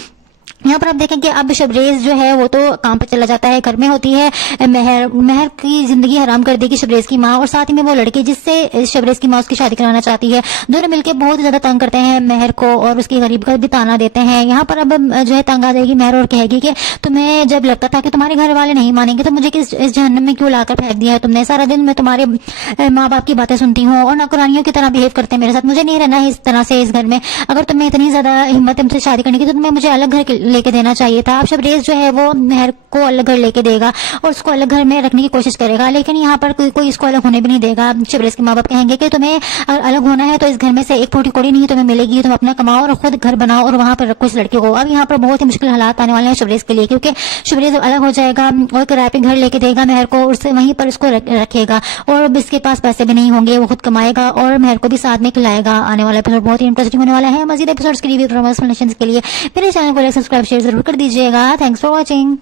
यहाँ पर आप देखेंगे अब शबरेज जो है वो तो काम पर चला जाता है, घर में होती है मेहर की जिंदगी हराम कर देगी शबरेज की माँ, और साथ ही में वो लड़की जिससे शबरेज की माँ उसकी शादी कराना चाहती है, दोनों मिलकर बहुत ज्यादा तंग करते हैं मेहर को और उसकी गरीब का भी ताना देते हैं। यहाँ पर अब जो है तंग आ जाएगी मेहर और कहेगी कि तुम्हें जब लगता था कि तुम्हारे घर वाले नहीं मानेंगे तो मुझे इस जहन्नम में क्यों लाकर फेंक दिया है तुमने? सारा दिन मैं तुम्हारे माँ बाप की बातें सुनती हूँ और नौकरानियों की तरह बिहेव करते हैं मेरे साथ, मुझे नहीं रहना है इस तरह से इस घर में। अगर तुम्हें इतनी ज्यादा हिम्मत है मुझसे शादी करने की तो तुम्हें मुझे अलग घर लेके देना चाहिए था। अब शबरेज जो है वो मेहर को अलग घर लेके देगा और उसको अलग घर में रखने की कोशिश करेगा, लेकिन यहाँ पर कोई इसको अलग होने भी नहीं देगा। शबरेज के माँ बाप कहेंगे कि तुम्हें अगर अलग होना है तो इस घर में से एक फूटी कौड़ी नहीं तुम्हें मिलेगी, तुम अपना कमाओ और खुद घर बनाओ और वहां पर रखो इस लड़की को। अब यहाँ पर बहुत ही मुश्किल हालात आने वाले हैं शबरेज के लिए, क्योंकि शबरेज अलग हो जाएगा और किराए पे घर लेके देगा मेहर को, उससे वहीं पर उसको रखेगा और इसके पास पैसे भी नहीं होंगे, वो खुद कमाएगा और मेहर को भी साथ में खिलाएगा। आने वाला एपिसोड बहुत ही इंटरेस्टिंग होने वाला है। मजीद एपिसोड्स के लिए के लिए मेरे चैनल को सब्सक्राइब शेयर जरूर कर दीजिएगा। Thanks for watching.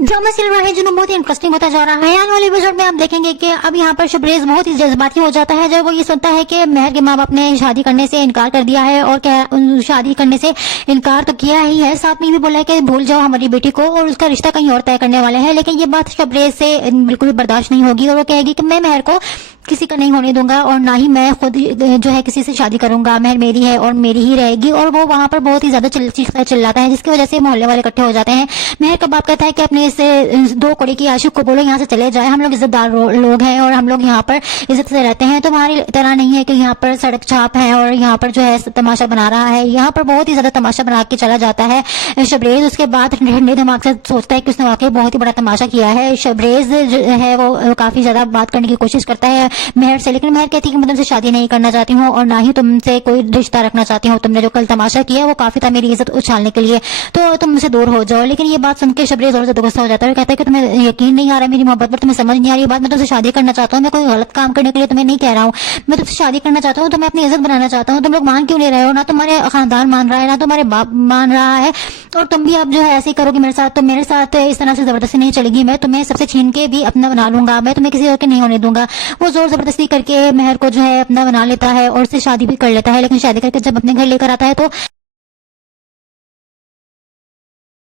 ड्रामा चल रहा है जो बहुत ही इंटरेस्टिंग होता जा रहा है। आने वाले एपिसोड में आप देखेंगे कि अब यहाँ पर शबरेज बहुत ही जज्बाती हो जाता है जब वो ये सुनता है कि मेहर के माँ बाप ने शादी करने से इनकार कर दिया है, और क्या शादी करने से इनकार तो किया ही है, साथ में भी बोला है कि भूल जाओ हमारी बेटी को और उसका रिश्ता कहीं और तय करने वाले हैं। लेकिन ये बात शबरेज से बिल्कुल भी बर्दाश्त नहीं होगी और वो कहेगी कि मैं मेहर को किसी का नहीं होने दूंगा और ना ही मैं खुद जो है किसी से शादी करूंगा, मेहर मेरी है और मेरी ही रहेगी। और वो वहां पर बहुत ही ज्यादा चिल्लाता है, जिसकी वजह से मोहल्ले वाले इकट्ठे हो जाते हैं। मेहर का बाप कहता है कि अपने से 2 कौड़ी की आशिक को बोलो यहाँ से चले जाए, हम लोग इज्जतदार लोग हैं और हम लोग यहाँ पर इज्जत से रहते हैं, तुम्हारी तरह नहीं है कि यहाँ पर सड़क छाप है और यहाँ पर जो है तमाशा बना रहा है। यहाँ पर बहुत ही ज्यादा तमाशा बना के चला जाता है शबरेज। उसके बाद ठंडे दिमाग से सोचता है कि उसने वाकई बहुत ही बड़ा तमाशा किया है। शबरेज जो है वो काफी ज्यादा बात करने की कोशिश करता है मेहर से, लेकिन मेहर कहती है कि मैं तुमसे शादी नहीं करना चाहती हूँ और ना ही तुमसे कोई रिश्ता रखना चाहती हूँ, तुमने जो कल तमाशा किया वो काफी था मेरी इज्जत उछालने के लिए, तो तुम मुझसे दूर हो जाओ। लेकिन ये बात सुन के शबरेज और ज्यादा गुस्सा हो जाता है, कहता है कि तुम्हें यकीन नहीं आ रहा मेरी मोहब्बत पर, तुम्हें समझ नहीं आ रही बात। मैं तुमसे शादी करना चाहता हूँ, मैं कोई गलत काम करने के लिए तुम्हें नहीं कह रहा हूँ, मैं तुमसे शादी करना चाहता हूँ, तो मैं अपनी इज्जत बनाना चाहता हूँ। तुम लोग मान क्यों नहीं रहे हो? ना तुम्हारे खानदान मान रहा है, ना तुम्हारे बाप मान रहा है, और तुम भी अब जो है ऐसे ही करोगे मेरे साथ, तो मेरे साथ इस तरह से जबरदस्ती नहीं चलेगी। मैं तुम्हें सबसे छीन के भी अपना बना लूंगा, मैं तुम्हें किसी और के नहीं होने दूंगा। वो जोर जबरदस्ती करके मेहर को जो है अपना बना लेता है और उससे शादी भी कर लेता है। लेकिन शादी करके जब अपने घर लेकर आता है तो